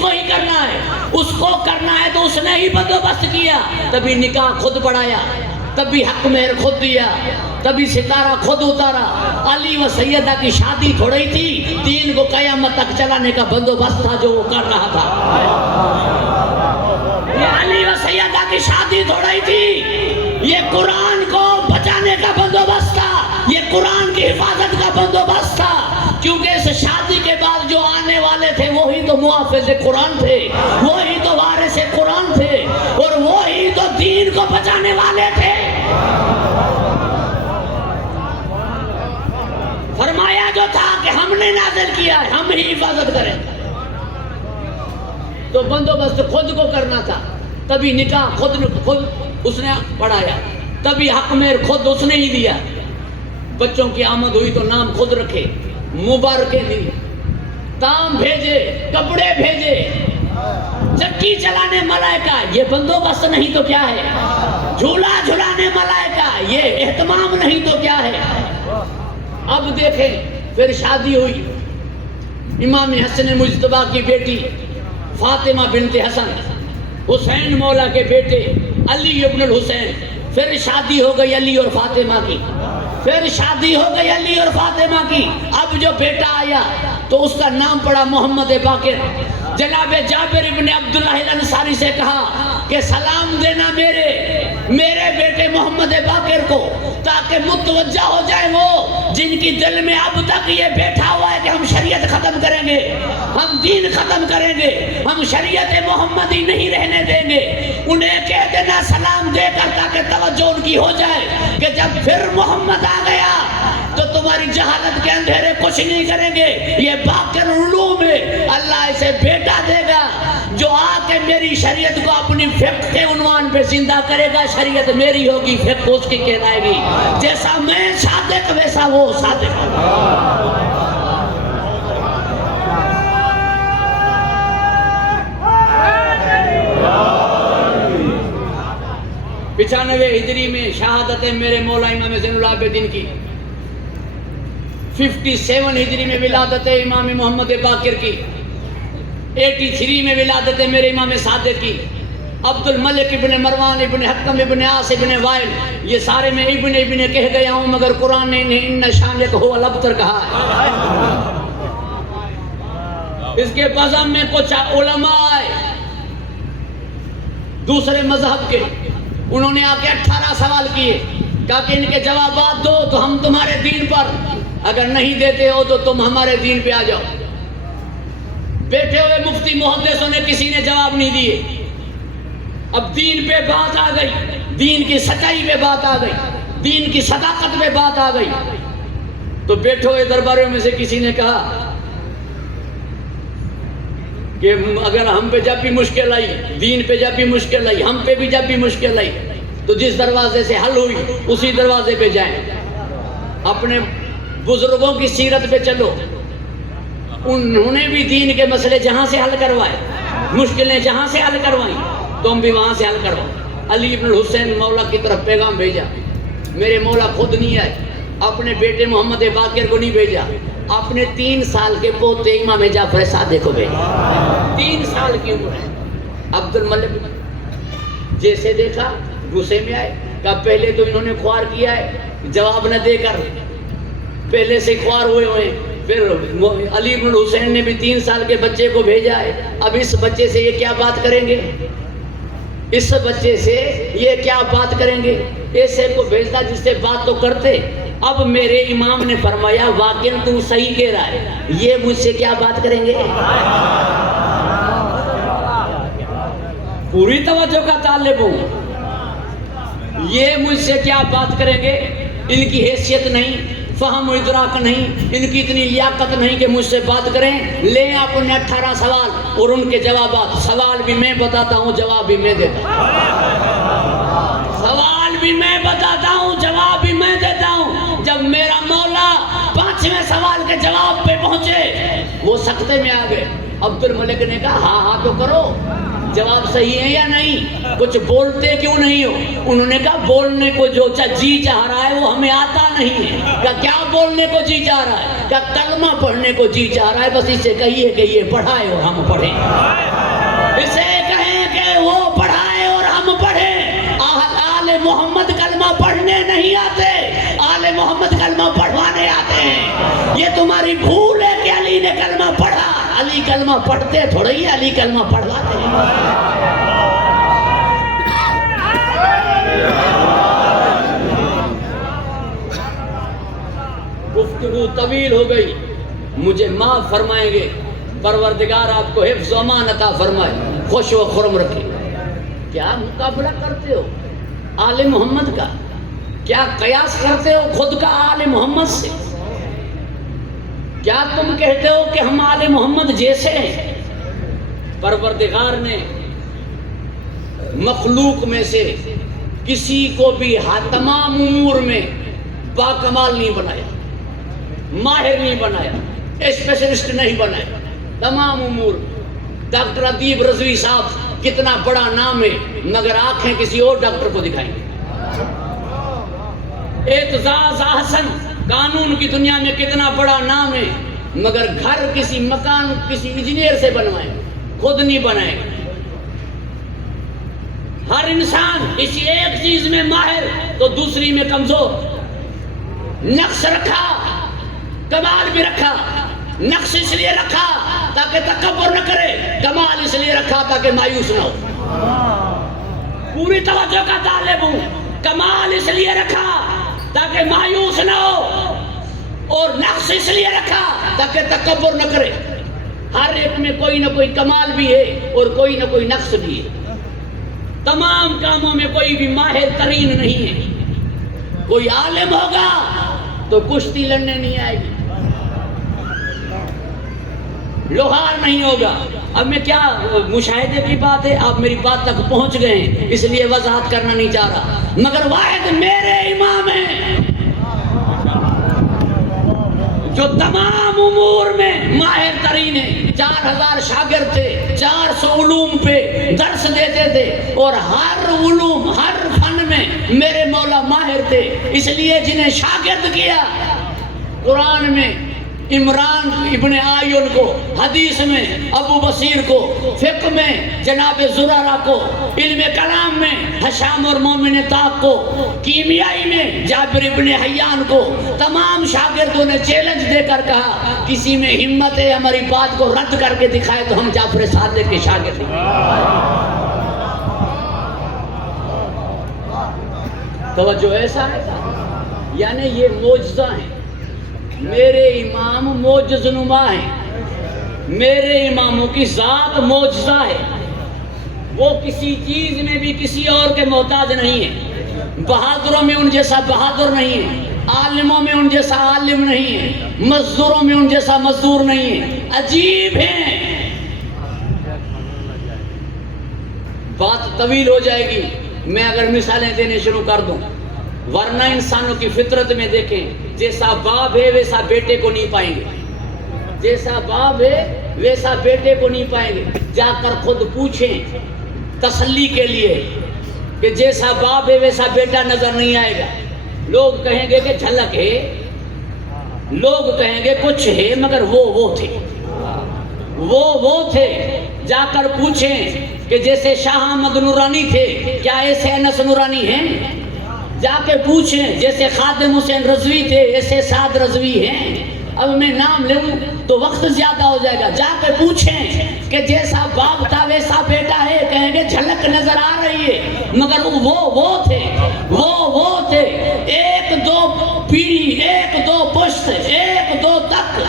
کو ہی کرنا ہے۔ اس کو کرنا ہے تو اس نے ہی بندوبست کیا۔ تبھی نکاح خود پڑھایا، تبھی حق مہر خود دیا، تبھی ستارہ خود اتارا۔ علی و سیدہ کی شادی تھوڑی تھی، دین کو قیامت تک چلانے کا بندوبست تھا جو وہ کر رہا تھا۔ یہ علی و سیدہ کی شادی تھوڑی تھی، یہ قرآن کو بچانے کا بندوبست تھا، یہ قرآن کی حفاظت کا بندوبست تھا۔ کیونکہ اس شادی کے بعد جو آنے والے تھے وہی تو محافظ قرآن تھے، وہی تو وارث قرآن تھے، اور وہی تو دین کو بچانے والے تھے۔ فرمایا جو تھا کہ ہم نے نازل کیا ہے، ہم ہی حفاظت کریں، تو بندوبست خود کو کرنا تھا۔ تبھی نکاح خود اس نے پڑھایا، تبھی حق مہر خود اس نے ہی دیا۔ بچوں کی آمد ہوئی تو نام خود رکھے، مبارکیں دی، تام بھیجے، کپڑے بھیجے، چکی چلانے ملائکہ، یہ بندوبست نہیں تو کیا ہے؟ جھولا جھلانے ملائکہ، یہ اہتمام نہیں تو کیا ہے؟ اب دیکھیں، پھر شادی ہوئی، امام حسن مجتبیٰ کی بیٹی فاطمہ بنت حسن، حسین مولا کے بیٹے علی ابن الحسین، پھر شادی ہو گئی علی اور فاطمہ کی، پھر شادی ہو گئی علی اور فاطمہ کی۔ اب جو بیٹا آیا تو اس کا نام پڑا محمد باقر۔ جناب جابر ابن عبداللہ الانصاری سے کہا کہ سلام دینا میرے بیٹے محمد باقر کو، تاکہ متوجہ ہو جائے وہ جن کی دل میں اب تک یہ بیٹھا ہوا ہے کہ ہم شریعت ختم کریں گے، ہم دین ختم کریں گے، ہم شریعت محمدی نہیں رہنے دیں گے۔ انہیں کہہ دینا سلام دے کر تاکہ توجہ ان کی ہو جائے کہ جب پھر محمد آ گیا تو تمہاری جہالت کے اندھیرے کچھ نہیں کریں گے۔ یہ باقر علوم ہے، اللہ اسے بیٹا دے گا جو آ کے میری شریعت کو اپنی فقہ کے عنوان پہ زندہ کرے گا۔ شریعت میری ہوگی، فقہ اس کی کہلائے گی۔ جیسا میں صادق ویسا وہ صادق۔ 95 ہجری میں شہادت میرے مولا امام زین العابدین کی، 57 ہجری میں ولادت امام محمد باقر کی، 83 میں ولادت میرے امام صادق کی۔ عبد الملک ابن مروان ابن حکم ابن عاص ابن وائل، یہ سارے میں ابن کہہ گیا ہوں، مگر قرآن نے انہیں ان شانک ہو الابتر کہا ہے۔ اس کے بزم میں کچھ علماء آئے دوسرے مذہب کے، انہوں نے آ کے 18 سوال کیے، کہا کہ ان کے جوابات دو تو ہم تمہارے دین پر، اگر نہیں دیتے ہو تو تم ہمارے دین پہ آ جاؤ۔ بیٹھے ہوئے مفتی محدثوں نے کسی نے جواب نہیں دیے۔ اب دین پہ بات آ گئی، دین کی سچائی پہ بات آ گئی، دین کی صداقت پہ بات آ گئی، تو بیٹھے ہوئے درباروں میں سے کسی نے کہا کہ اگر ہم پہ جب بھی مشکل آئی، دین پہ جب بھی مشکل آئی، ہم پہ بھی جب بھی مشکل آئی، تو جس دروازے سے حل ہوئی اسی دروازے پہ جائیں۔ اپنے بزرگوں کی سیرت پہ چلو، انہوں نے بھی دین کے مسئلے جہاں سے حل کروائے، مشکلیں جہاں سے حل کروائیں، تم بھی وہاں سے حل کرواؤ۔ علی ابن الحسین مولا کی طرف پیغام بھیجا، میرے مولا خود نہیں آئے، اپنے بیٹے محمد باقر کو نہیں بھیجا، اپنے 3 سال کے پوتے امام جعفر صادق کو بھیجا، 3 سال کی عمر ہے۔ عبد الملک جیسے دیکھا غصے میں آئے، کہا پہلے تو انہوں نے خوار کیا ہے، جواب نہ دے کر پہلے سے خوار ہوئے پھر علی بن حسین نے بھی 3 سال کے بچے کو بھیجا ہے، اب اس بچے سے یہ کیا بات کریں گے، اس بچے سے یہ کیا بات کریں گے، ایسے کو بھیجتا جس سے بات تو کرتے۔ اب میرے امام نے فرمایا واقعاً تم صحیح کہہ رہا ہے، یہ مجھ سے کیا بات کریں گے، پوری توجہ کا طالب ہوں، یہ مجھ سے کیا بات کریں گے، ان کی حیثیت نہیں، فہم و ادراک نہیں، ان کی اتنی لیاقت نہیں کہ مجھ سے بات کریں۔ لیں اپنے 18 سوال اور ان کے جوابات، سوال بھی میں بتاتا ہوں جواب بھی میں دیتا ہوں، سوال بھی میں بتاتا ہوں جواب بھی میں دیتا ہوں۔ جب میرا مولا 5ویں سوال کے جواب پہ پہنچے وہ سکتے میں آ گئے۔ عبد الملک نے کہا ہاں ہاں تو کرو، جواب صحیح ہے یا نہیں، کچھ بولتے کیوں نہیں ہو؟ انہوں نے کہا بولنے کو جو جی چاہ رہا ہے وہ ہمیں آتا نہیں ہے۔ کہا کیا بولنے کو جی چاہ رہا ہے؟ کہا کلمہ پڑھنے کو جی چاہ رہا ہے، بس اسے کہیے کہ یہ پڑھائے اور ہم پڑھیں، اسے کہیں کہ وہ پڑھائے اور ہم پڑھیں۔ آل محمد کلمہ پڑھنے نہیں آتے، آل محمد کلمہ پڑھوانے آتے ہیں۔ یہ تمہاری بھول ہے کہ علی نے کلمہ پڑھا، علی کلمہ پڑھتے تھوڑا ہی، علی کلمہ پڑھواتے ہیں۔ گفتگو طویل ہو گئی، مجھے معاف فرمائیں گے، پروردگار آپ کو حفظ و امان عطا فرمائے، خوش و خرم رکھے۔ کیا مقابلہ کرتے ہو آل محمد کا؟ کیا قیاس کرتے ہو خود کا آل محمد سے؟ کیا تم کہتے ہو کہ ہم آل محمد جیسے ہیں؟ پروردگار نے مخلوق میں سے کسی کو بھی تمام امور میں باکمال نہیں بنایا، ماہر نہیں بنایا، اسپیشلسٹ نہیں بنایا، تمام امور۔ ڈاکٹر ادیب رضوی صاحب کتنا بڑا نام ہے مگر آنکھیں کسی اور ڈاکٹر کو دکھائیں گے۔ اعتزاز احسن قانون کی دنیا میں کتنا بڑا نام ہے مگر گھر کسی مکان کسی انجینئر سے بنوائیں، خود نہیں بنائیں گے۔ ہر انسان کسی ایک چیز میں ماہر تو دوسری میں کمزور، نقص رکھا کمال بھی رکھا، نقص اس لیے رکھا تاکہ تکبر نہ کرے، کمال اس لیے رکھا تاکہ مایوس نہ ہو۔ پوری توجہ کا طالب ہوں، کمال اس لیے رکھا تاکہ مایوس نہ ہو، اور نقص اس لیے رکھا تاکہ تکبر نہ کرے۔ ہر ایک میں کوئی نہ کوئی کمال بھی ہے اور کوئی نہ کوئی نقص بھی ہے، تمام کاموں میں کوئی بھی ماہر ترین نہیں ہے۔ کوئی عالم ہوگا تو کشتی لڑنے نہیں آئے گی، لوہار نہیں ہوگا۔ اب میں کیا مشاہدے کی بات ہے، آپ میری بات تک پہنچ گئے ہیں اس لیے وضاحت کرنا نہیں چاہ رہا، مگر واحد میرے امام ہیں جو تمام امور میں ماہر ترین ہیں۔ 4000 شاگرد تھے، 400 علوم پہ درس دیتے تھے، اور ہر علوم ہر فن میں میرے مولا ماہر تھے، اس لیے جنہیں شاگرد کیا، قرآن میں عمران ابن آیون کو، حدیث میں ابو بصیر کو، فقہ میں جناب زرارہ کو، علم کلام میں ہشام اور مومن طاق کو، کیمیائی میں جابر ابن حیان کو، تمام شاگردوں نے چیلنج دے کر کہا کسی میں ہمت ہے ہماری بات کو رد کر کے دکھائے تو ہم جعفر صادق کے شاگرد ہیں۔ توجہ ایسا ہے، یعنی یہ معجزہ ہیں، میرے امام معجز نما ہیں، میرے اماموں کی ذات معجزہ ہے، وہ کسی چیز میں بھی کسی اور کے محتاج نہیں ہے، بہادروں میں ان جیسا بہادر نہیں ہے، عالموں میں ان جیسا عالم نہیں ہے، مزدوروں میں ان جیسا مزدور نہیں ہے، عجیب ہیں۔ بات طویل ہو جائے گی میں اگر مثالیں دینے شروع کر دوں، ورنہ انسانوں کی فطرت میں دیکھیں جیسا باپ ہے ویسا بیٹے کو نہیں پائیں گے، جیسا باپ ہے ویسا بیٹے کو نہیں پائیں گے۔ جا کر خود پوچھیں تسلی کے لیے کہ جیسا باپ ہے ویسا بیٹا نظر نہیں آئے گا، لوگ کہیں گے کہ جھلک ہے، لوگ کہیں گے کچھ ہے مگر وہ تھے، وہ تھے۔ جا کر پوچھیں کہ جیسے شاہ احمد نورانی تھے کیا ایسے انس نورانی ہیں؟ جا کے پوچھیں جیسے خادم حسین رضوی تھے ایسے سعد رضوی ہیں؟ اب میں نام لوں تو وقت زیادہ ہو جائے گا۔ جا کے پوچھیں کہ جیسا باپ تھا ویسا بیٹا ہے، کہیں گے جھلک نظر آ رہی ہے مگر وہ تھے، وہ تھے۔ ایک دو پیڑھی، ایک دو پشت، ایک دو تک،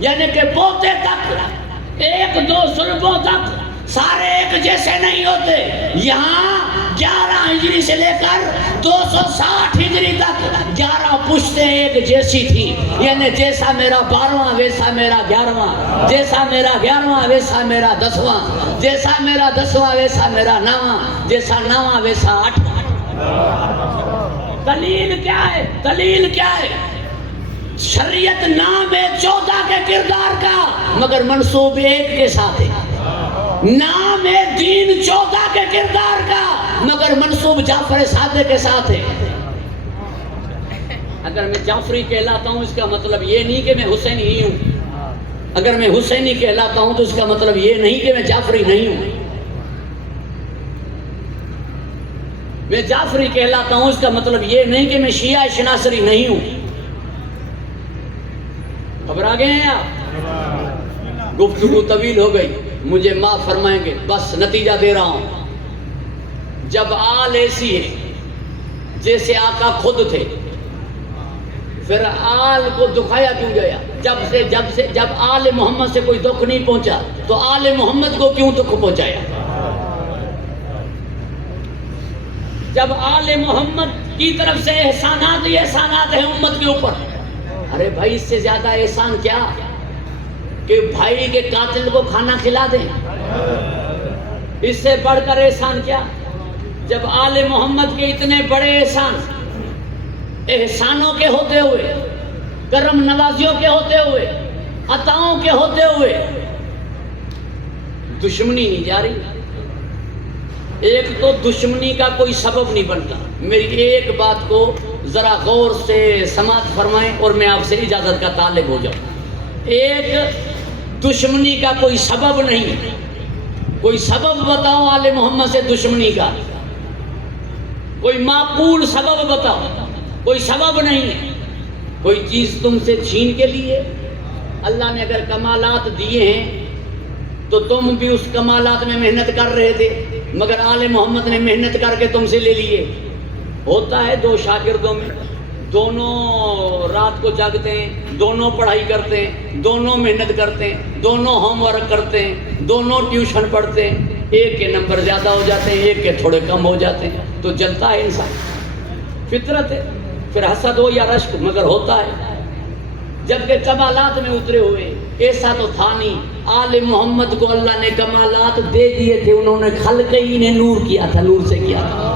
یعنی کہ پوتے تک، ایک دو سلبوں تک سارے ایک جیسے نہیں ہوتے۔ یہاں 11 ہجری سے لے کر 260 ہجری تک 11 پشتیں ایک جیسی تھی، یعنی جیسا میرا 12واں ویسا میرا 11واں، جیسا میرا 11واں ویسا میرا 10واں، جیسا میرا 10واں ویسا میرا 9واں، جیسا 9واں ویسا 8واں۔ دلیل کیا ہے؟ دلیل کیا ہے؟ شریعت نام ہے 14 کے کردار کا مگر منصوب ایک کے ساتھ ہے۔ نام ہے دین 14 کے کردار کا مگر منصوب جعفر صادق کے ساتھ ہے۔ اگر میں جعفری کہلاتا ہوں اس کا مطلب یہ نہیں کہ میں حسینی ہی ہوں، اگر میں حسینی کہلاتا ہوں تو اس کا مطلب یہ نہیں کہ میں جعفری نہیں ہوں۔ میں جعفری کہلاتا ہوں اس کا مطلب یہ نہیں کہ میں شیعہ شناصری نہیں ہوں۔ گھبرا گئے ہیں آپ؟ گفتگو طویل ہو گئی، مجھے معاف فرمائیں گے، بس نتیجہ دے رہا ہوں۔ جب آل ایسی ہے جیسے آقا خود تھے، پھر آل کو دکھایا کیوں گیا؟ جب آل محمد سے کوئی دکھ نہیں پہنچا تو آل محمد کو کیوں دکھ پہنچایا؟ جب آل محمد کی طرف سے احسانات ہی احسانات ہیں امت کے اوپر، ارے بھائی اس سے زیادہ احسان کیا کہ بھائی کے قاتل کو کھانا کھلا دیں؟ اس سے بڑھ کر احسان کیا؟ جب آل محمد کے اتنے بڑے احسانوں کے ہوتے ہوئے، کرم نوازیوں کے ہوتے ہوئے، عطاؤں کے ہوتے ہوئے دشمنی نہیں جاری۔ ایک تو دشمنی کا کوئی سبب نہیں بنتا۔ میری ایک بات کو ذرا غور سے سماعت فرمائیں اور میں آپ سے اجازت کا طالب ہو جاؤں۔ ایک دشمنی کا کوئی سبب نہیں، کوئی سبب بتاؤ آل محمد سے دشمنی کا، کوئی معقول سبب بتاؤ۔ کوئی سبب نہیں ہے۔ کوئی چیز تم سے چھین کے لیے، اللہ نے اگر کمالات دیے ہیں تو تم بھی اس کمالات میں محنت کر رہے تھے مگر آل محمد نے محنت کر کے تم سے لے لیے۔ ہوتا ہے دو شاگردوں میں، دونوں رات کو جاگتے ہیں، دونوں پڑھائی کرتے ہیں، دونوں محنت کرتے ہیں، دونوں ہوم ورک کرتے ہیں، دونوں ٹیوشن پڑھتے ہیں، ایک کے نمبر زیادہ ہو جاتے ہیں، ایک کے تھوڑے کم ہو جاتے ہیں، تو جلتا ہے انسان، فطرت ہے، پھر حسد ہو یا رشک مگر ہوتا ہے۔ جبکہ کمالات میں اترے ہوئے ایسا تو تھا نہیں۔ آل محمد کو اللہ نے کمالات دے دیے تھے، انہوں نے خلق ہی نے نور کیا تھا، نور سے کیا تھا۔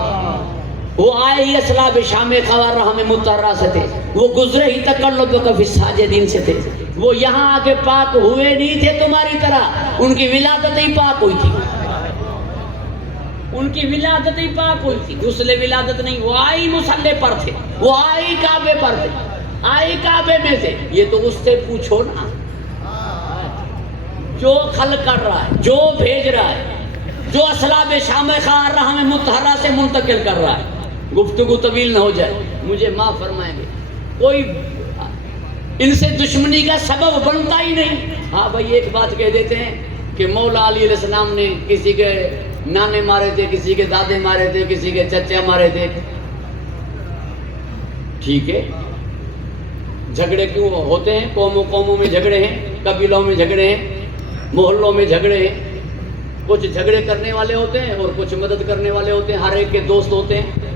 وہ آئے ہی اسلاب شام خوار رحم متحرہ سے تھے، وہ گزرے ہی تقلب کفی ساجدین سے تھے، وہ یہاں آ کے پاک ہوئے نہیں تھے تمہاری طرح، ان کی ولادت ہی پاک ہوئی تھی، ان کی ولادت ہی پاک ہوئی تھی، غسل ولادت نہیں، وہ آئی مصلی پر تھے، وہ آئی کعبے پر تھے، آئی کعبے میں تھے۔ یہ تو اس سے پوچھو نا جو خلق کر رہا ہے، جو بھیج رہا ہے، جو اسلاب شام خوار رحم متحرہ سے منتقل کر رہا ہے۔ گفتگو طویل نہ ہو جائے، مجھے معاف فرمائیں گے، کوئی ان سے دشمنی کا سبب بنتا ہی نہیں۔ ہاں بھائی ایک بات کہہ دیتے ہیں کہ مولا علی علیہ السلام نے کسی کے نانے مارے تھے، کسی کے دادے مارے تھے، کسی کے چچا مارے تھے، ٹھیک ہے، جھگڑے کیوں ہوتے ہیں؟ قوموں میں جھگڑے ہیں، قبیلوں میں جھگڑے ہیں، محلوں میں جھگڑے ہیں، کچھ جھگڑے کرنے والے ہوتے ہیں اور کچھ مدد کرنے والے ہوتے ہیں، ہر ایک کے دوست ہوتے ہیں۔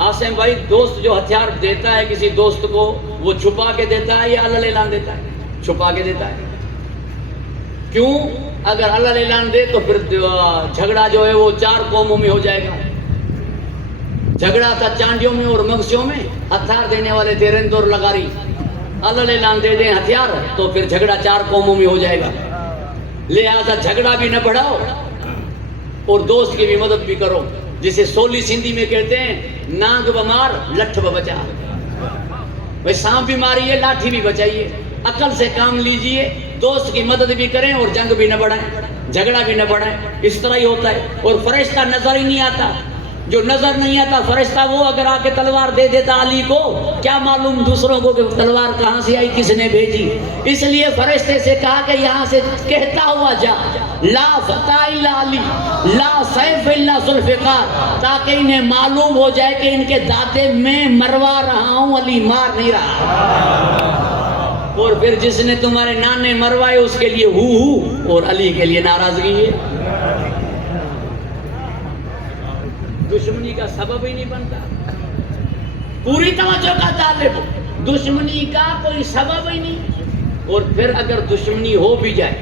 آسم بھائی دوست جو ہتھیار دیتا ہے کسی دوست کو، وہ چھپا کے دیتا ہے یا علل اعلان دیتا ہے؟ چھپا کے دیتا ہے۔ کیوں؟ اگر علل اعلان دے تو پھر جھگڑا جو ہے وہ 4 قوموں میں ہو جائے گا۔ جھگڑا تھا چانڈیوں میں اور مگسیوں میں، ہتھیار دینے والے تھے رند اور لغاری، علل اعلان دے دیں ہتھیار تو پھر جھگڑا 4 قوموں میں ہو جائے گا۔ لہذا جھگڑا بھی نہ بڑھاؤ اور دوست کی بھی مدد بھی کرو، جسے سولی سندھی میں کہتے ہیں نانگ بمار لٹھ بچا۔ بھائی سانپ بھی ماریے، لاٹھی بھی بچائیے، عقل سے کام لیجئے، دوست کی مدد بھی کریں اور جنگ بھی نہ بڑھائیں، جھگڑا بھی نہ بڑھائیں، اس طرح ہی ہوتا ہے۔ اور فرشتہ نظر ہی نہیں آتا، جو نظر نہیں آتا فرشتہ وہ اگر آ کے تلوار دے دیتا علی کو، کیا معلوم دوسروں کو کہ تلوار کہاں سے آئی، کس نے بھیجی۔ اس لیے فرشتے سے کہا کہ یہاں سے کہتا ہوا جا، لا فتح الا علی، لا سیف الا ذوالفقار، تاکہ انہیں معلوم ہو جائے کہ ان کے داتے میں مروا رہا ہوں، علی مار نہیں رہا۔ اور پھر جس نے تمہارے نانے مروائے اس کے لیے ہو اور علی کے لیے ناراضگی ہے۔ دشمنی کا سبب ہی نہیں بنتا، پوری توجہ کا طالب، دشمنی کا کوئی سبب ہی نہیں۔ اور پھر اگر دشمنی ہو بھی جائے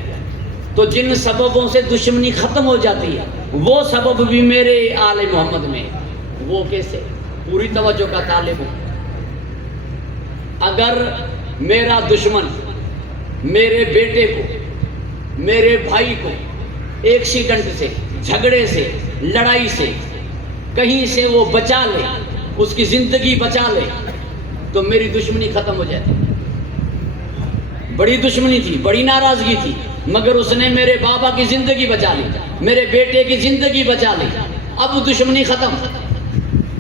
تو جن سببوں سے دشمنی ختم ہو جاتی ہے وہ سبب بھی میرے آل محمد میں، وہ کیسے؟ پوری توجہ کا طالب ہوں۔ اگر میرا دشمن میرے بیٹے کو، میرے بھائی کو ایکسیڈنٹ سے، جھگڑے سے، لڑائی سے کہیں سے وہ بچا لے، اس کی زندگی بچا لے، تو میری دشمنی ختم ہو جاتی۔ بڑی دشمنی تھی، بڑی ناراضگی تھی، مگر اس نے میرے بابا کی زندگی بچا لی، میرے بیٹے کی زندگی بچا لی، اب دشمنی ختم۔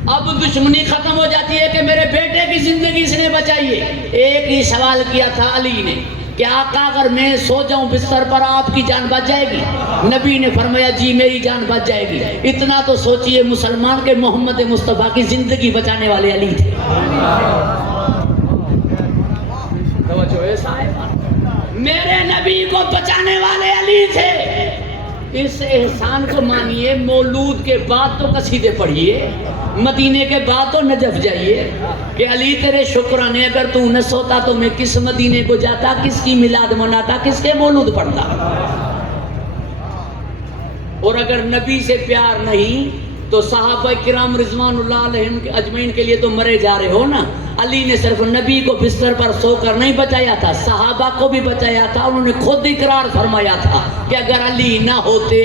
اب دشمنی ختم ہو جاتی ہے کہ میرے بیٹے کی زندگی اس نے بچائی ہے۔ ایک ہی سوال کیا تھا علی نے کہ آقا اگر میں سو جاؤں بستر پر آپ کی جان بچ جائے گی؟ نبی نے فرمایا جی میری جان بچ جائے گی۔ اتنا تو سوچئے مسلمان کے محمد مصطفیٰ کی زندگی بچانے والے علی تھے۔ توجہ ایسا ہے، میرے نبی کو بچانے والے علی تھے۔ اس احسان کو مانیے، مولود کے بعد تو قصیدے پڑھیے، مدینے کے بعد تو نجف جائیے کہ علی تیرے شکرانے، اگر تو نہ سوتا تو میں کس مدینے کو جاتا، کس کی میلاد مناتا، کس کے مولود پڑھتا۔ اور اگر نبی سے پیار نہیں تو صحابہ کرام رضوان اللہ علیہم اجمعین کے لیے تو مرے جا رہے ہو نا۔ علی نے صرف نبی کو بستر پر سو کر نہیں بچایا تھا، صحابہ کو بھی بچایا تھا۔ انہوں نے خود اقرار فرمایا تھا کہ اگر علی نہ ہوتے،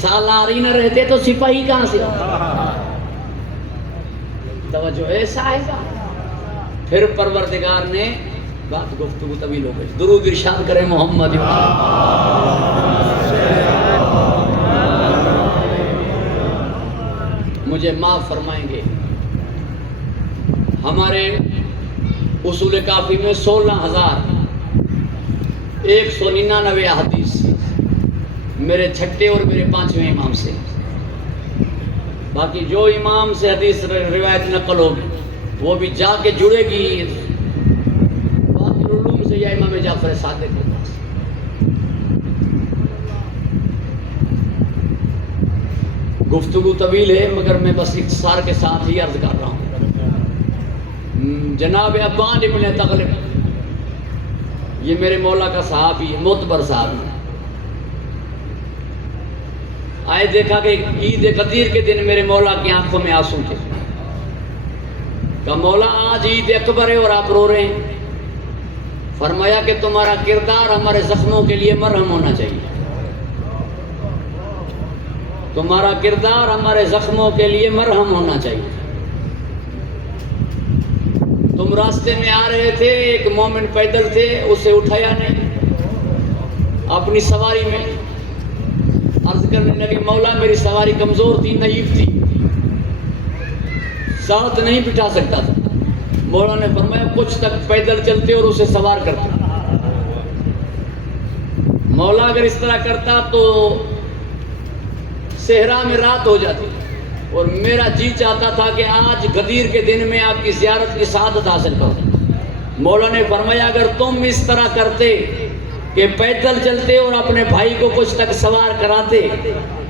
سالاری نہ رہتے تو سپاہی کہاں سے؟ توجہ ایسا ہے گا۔ پھر پروردگار نے بات، گفتگو طویل ہو گئی، درود ارشاد کرے محمد۔ مجھے معاف فرمائیں گے، ہمارے اصول کافی میں 16,199 حدیث میرے چھٹے اور میرے پانچویں امام سے، باقی جو امام سے حدیث روایت نقل ہوگی وہ بھی جا کے جڑے گی باقی علوم سے یا امام جعفر صادق کے پاس۔ گفتگو طویل ہے مگر میں بس اختصار کے ساتھ ہی عرض کر رہا ہوں۔ جناب ابان ابن تغلب، یہ میرے مولا کا صحابی ہے، معتبر صحابی۔ آئے دیکھا کہ عید قدیر کے دن میرے مولا کی آنکھوں میں آنسو تھے، کہا مولا آج عید اکبر ہے اور آپ رو رہے ہیں۔ فرمایا کہ تمہارا کردار ہمارے زخموں کے لیے مرہم ہونا چاہیے، تمہارا کردار ہمارے زخموں کے لیے مرہم ہونا چاہیے۔ تم راستے میں آ رہے تھے، ایک مومن پیدل تھے، اسے اٹھایا نہیں اپنی سواری میں، عرض کرنے لگے مولا میری سواری کمزور تھی، نحیف تھی، ساتھ نہیں بٹھا سکتا تھا۔ مولا نے فرمایا کچھ تک پیدل چلتے اور اسے سوار کرتے۔ مولا اگر اس طرح کرتا تو صحرا میں رات ہو جاتی، اور میرا جی چاہتا تھا کہ آج غدیر کے دن میں آپ کی زیارت کی سعادت حاصل کروں۔ مولا نے فرمایا اگر تم اس طرح کرتے کہ پیدل چلتے اور اپنے بھائی کو کچھ تک سوار کراتے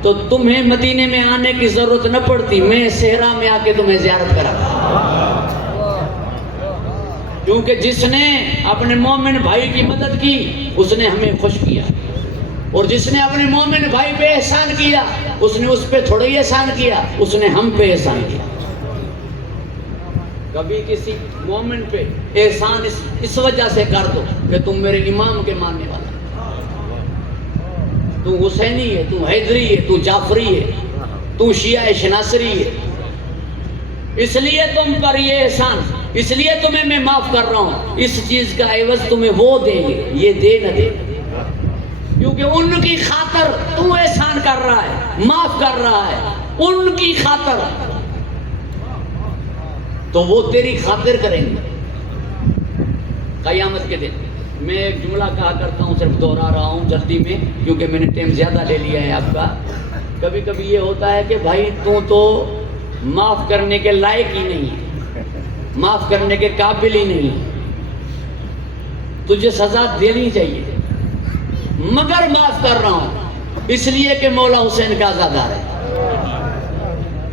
تو تمہیں مدینے میں آنے کی ضرورت نہ پڑتی، میں صحرا میں آ کے تمہیں زیارت کراتا۔ کیونکہ جس نے اپنے مومن بھائی کی مدد کی اس نے ہمیں خوش کیا، اور جس نے اپنے مومن بھائی پہ احسان کیا اس نے اس پہ تھوڑا ہی احسان کیا، اس نے ہم پہ احسان کیا۔ کبھی کسی مومن پہ احسان اس وجہ سے کر دو کہ تم میرے امام کے ماننے والا، تو حسینی ہے، تو حیدری ہے، تو جعفری ہے، تو شیعہ شناسری ہے، اس لیے تم پر یہ احسان، اس لیے تمہیں میں معاف کر رہا ہوں، اس چیز کا عوض تمہیں وہ دیں گے، یہ دے نہ دے، کیونکہ ان کی خاطر تو احسان کر رہا ہے، معاف کر رہا ہے، ان کی خاطر، تو وہ تیری خاطر کریں گے قیامت کے دن۔ میں ایک جملہ کہا کرتا ہوں، صرف دوہرا رہا ہوں جلدی میں کیونکہ میں نے ٹائم زیادہ لے لیا ہے آپ کا۔ کبھی کبھی یہ ہوتا ہے کہ بھائی تو معاف کرنے کے لائق ہی نہیں ہے، معاف کرنے کے قابل ہی نہیں ہے، تجھے سزا دینی چاہیے، مگر معاف کر رہا ہوں اس لیے کہ مولا حسین کا عزادار ہے۔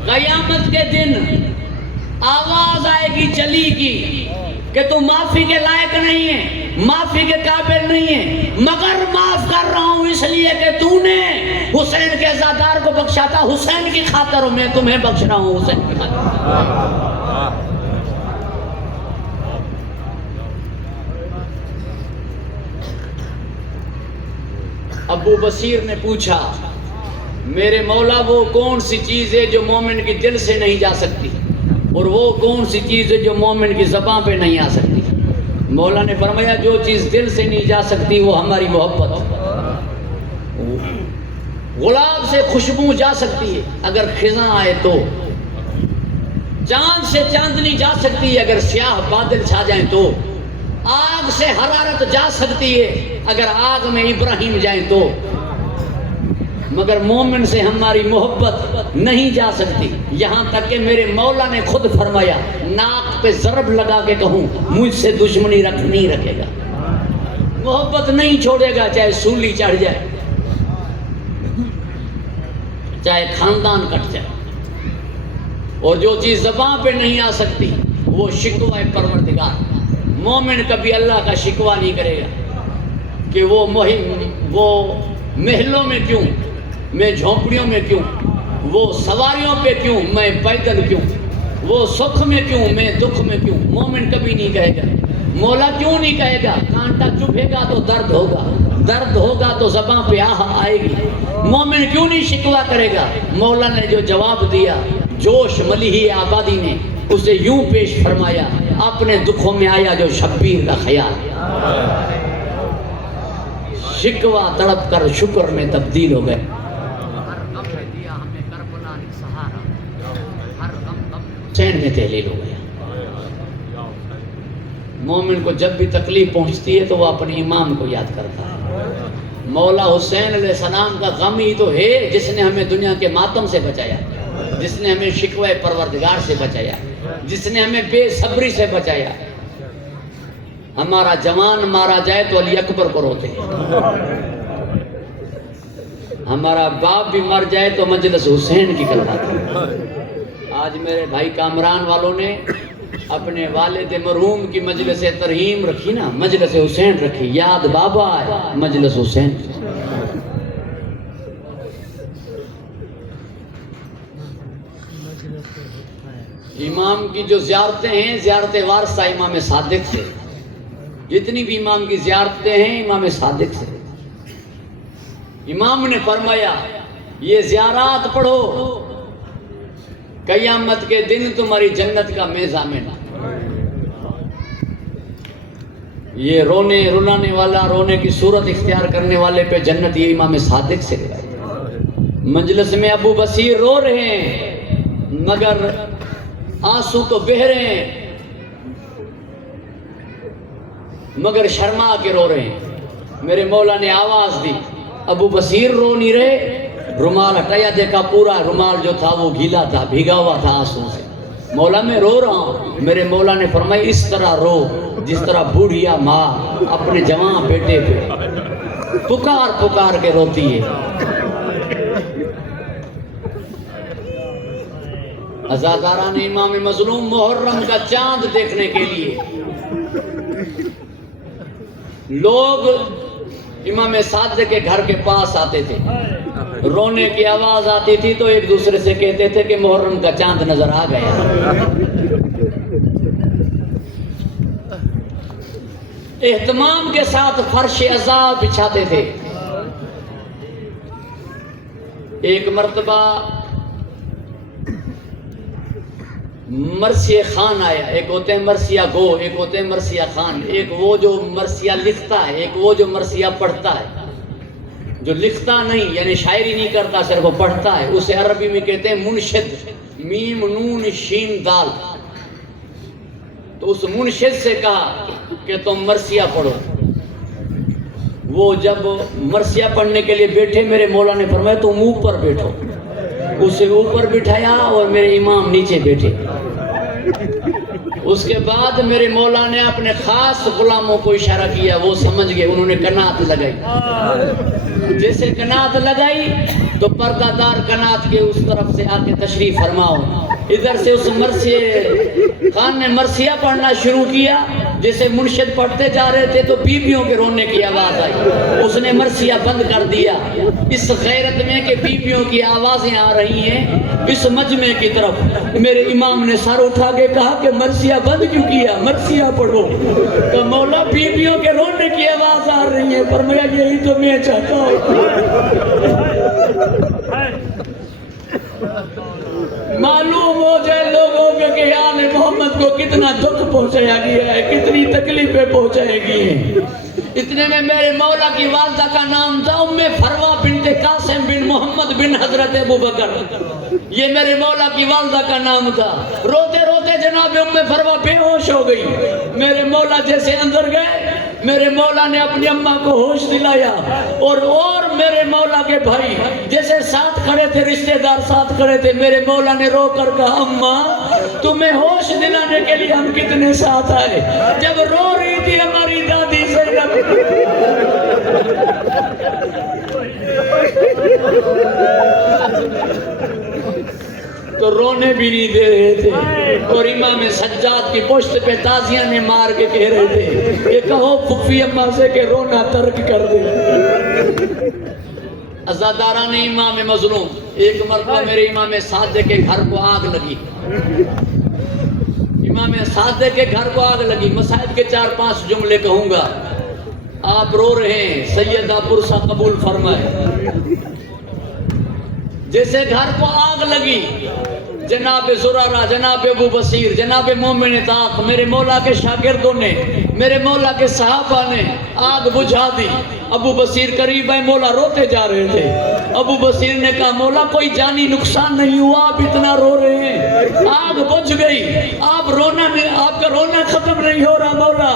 قیامت کے دن آواز آئے گی چلی کی کہ تو معافی کے لائق نہیں ہے، معافی کے قابل نہیں ہے، مگر معاف کر رہا ہوں اس لیے کہ تو نے حسین کے عزادار کو بخشا تھا، حسین کی خاطر میں تمہیں بخش رہا ہوں، حسین کی خاطر۔ ابو بصیر نے پوچھا میرے مولا وہ کون سی چیز ہے جو مومن کی دل سے نہیں جا سکتی، اور وہ کون سی چیز ہے جو مومن کی زبان پہ نہیں آ سکتی؟ مولا نے فرمایا جو چیز دل سے نہیں جا سکتی وہ ہماری محبت۔ گلاب سے خوشبو جا سکتی ہے اگر خزاں آئے تو، چاند سے چاندنی جا سکتی ہے اگر سیاہ بادل چھا جائیں تو، آگ سے حرارت جا سکتی ہے اگر آگ میں ابراہیم جائیں تو، مگر مومن سے ہماری محبت نہیں جا سکتی، یہاں تک کہ میرے مولا نے خود فرمایا ناک پہ ضرب لگا کے کہوں مجھ سے دشمنی نہیں رکھے گا، محبت نہیں چھوڑے گا، چاہے سولی چڑھ جائے، چاہے خاندان کٹ جائے۔ اور جو چیز زبان پہ نہیں آ سکتی وہ شکوہ پروردگار، مومن کبھی اللہ کا شکوہ نہیں کرے گا کہ وہ محلوں میں کیوں، میں جھونپڑیوں میں کیوں، وہ سواریوں پہ کیوں، میں پیدل کیوں، وہ سکھ میں کیوں، میں دکھ میں کیوں، مومن کبھی نہیں کہے گا۔ مولا کیوں نہیں کہے گا؟ کانٹا چبھے گا تو درد ہوگا، درد ہوگا تو زباں پہ آہ آئے گی۔ مومن کیوں نہیں شکوہ کرے گا؟ مولا نے جو جواب دیا جوش ملیحی آبادی نے اسے یوں پیش فرمایا اپنے دکھوں میں آیا جو شبیر کا خیال، شکوہ تڑپ کر شکر میں تبدیل ہو گئے، حسین میں تحلیل ہو گیا۔ مومن کو جب بھی تکلیف پہنچتی ہے تو وہ اپنے امام کو یاد کرتا ہے۔ مولا حسین علیہ السلام کا غم ہی تو ہے جس نے ہمیں دنیا کے ماتم سے بچایا، جس نے ہمیں شکوہ پروردگار سے بچایا، جس نے ہمیں بے صبری سے بچایا۔ ہمارا جوان مارا جائے تو علی اکبر کو روتے ہیں، ہمارا باپ بھی مر جائے تو مجلس حسین کی کہلاتی ہے۔ آج میرے بھائی کامران والوں نے اپنے والد مرحوم کی مجلس ترحیم رکھی نا، مجلس حسین رکھی، یاد بابا ہے مجلس حسین۔ امام کی جو زیارتیں ہیں زیارت وارثہ امام صادق سے، جتنی بھی امام کی زیارتیں ہیں امام صادق سے۔ امام نے فرمایا یہ زیارات پڑھو قیامت کے دن تمہاری جنت کا میں ضامن۔ یہ رونے رلانے والا، رونے کی صورت اختیار کرنے والے پہ جنت یہ امام صادق سے۔ مجلس میں ابو بصیر رو رہے ہیں مگر آنسو تو بہہ رہے ہیں مگر شرما کے رو رہے ہیں۔ میرے مولا نے آواز دی ابو بصیر رو نہیں رہے، رومال ہٹایا، دیکھا پورا رومال جو تھا وہ گیلا تھا، بھیگا ہوا تھا آنسو سے۔ مولا میں رو رہا ہوں۔ میرے مولا نے فرمایا اس طرح رو جس طرح بوڑھیا ماں اپنے جوان بیٹے پہ پکار پکار کے روتی ہے۔ عزاداران امام مظلوم محرم کا چاند دیکھنے کے لیے لوگ امام صادق کے گھر کے پاس آتے تھے، رونے کی آواز آتی تھی تو ایک دوسرے سے کہتے تھے کہ محرم کا چاند نظر آ گیا۔ اہتمام کے ساتھ فرش عذاب بچھاتے تھے۔ ایک مرتبہ مرثیہ خان آیا، ایک ہوتے ہیں مرثیہ گو، ایک ہوتے ہیں مرثیہ خان، ایک وہ جو مرثیہ لکھتا ہے، ایک وہ جو مرثیہ پڑھتا ہے، جو لکھتا نہیں یعنی شاعری نہیں کرتا، صرف وہ پڑھتا ہے، اسے عربی میں کہتے ہیں منشد، میم نون شین دال۔ تو اس منشد سے کہا کہ تم مرثیہ پڑھو۔ وہ جب مرثیہ پڑھنے کے لیے بیٹھے، میرے مولا نے فرمایا تم اوپر بیٹھو، اسے اوپر بٹھایا اور میرے امام نیچے بیٹھے۔ اس کے بعد میرے مولا نے اپنے خاص غلاموں کو اشارہ کیا، وہ سمجھ گئے، انہوں نے قناعت لگائی۔ جیسے قناعت لگائی تو پردہ دار قناعت کے اس طرف سے آ کے تشریف فرماؤ۔ ادھر سے اس مرثیہ خان نے مرثیہ پڑھنا شروع کیا، جیسے منشد پڑھتے جا رہے تھے تو بیویوں کے رونے کی آواز آئی، اس نے مرثیہ بند کر دیا، اس غیرت میں کہ بیویوں کی آوازیں آ رہی ہیں اس مجمع کی طرف۔ میرے امام نے سر اٹھا کے کہا کہ مرثیہ بند کیوں کیا، مرثیہ پڑھو۔ کہ مولا بیویوں کے رونے کی آواز آ رہی ہے، فرمایا یہی تو میں چاہتا ہوں۔ معلوم ہو جائے لوگوں کہ آل محمد کو کتنا دکھ پہنچایا گیا ہے، کتنی تکلیفیں پہنچائے گی ہیں۔ اتنے میں میرے مولا کی والدہ کا نام تھا ام فروا بنت قاسم بن محمد بن حضرت ابو بکر، یہ میرے مولا کی والدہ کا نام تھا۔ روتے روتے جناب ام فروا بے ہوش ہو گئی۔ میرے مولا جیسے اندر گئے، میرے مولا نے اپنی اماں کو ہوش دلایا، اور میرے مولا کے بھائی جیسے ساتھ کھڑے تھے، رشتہ دار ساتھ کھڑے تھے، میرے مولا نے رو کر کہا اماں تمہیں ہوش دلانے کے لیے ہم کتنے ساتھ آئے۔ جب رو رہی تھی ہماری دادی زینب، تو رونے بھی نہیں دے رہے تھے، اور امام سجاد کی پشت پہ تازیاں نے مار کے کہہ رہے تھے کہ کہو پھپھی اماں سے کہ رونا ترک کر دے۔ عزاداران امام مظلوم، ایک مرتبہ میرے امام صادق کے گھر کو آگ لگی، امام صادق کے گھر کو آگ لگی۔ مسائل کے 4-5 جملے کہوں گا، آپ رو رہے ہیں، سیدہ پرسہ قبول فرمائے۔ جیسے گھر کو آگ لگی، جناب زرارہ، جناب ابو بصیر، جناب مومن طاق، میرے مولا کے شاگردوں نے، میرے مولا کے صحابہ نے آگ بجھا دی۔ ابو بصیر قریب ہے، مولا روتے جا رہے تھے۔ ابو بصیر نے کہا مولا کوئی جانی نقصان نہیں ہوا، آپ اتنا رو رہے ہیں، آگ بجھ گئی، آپ کا رونا ختم نہیں ہو رہا مولا۔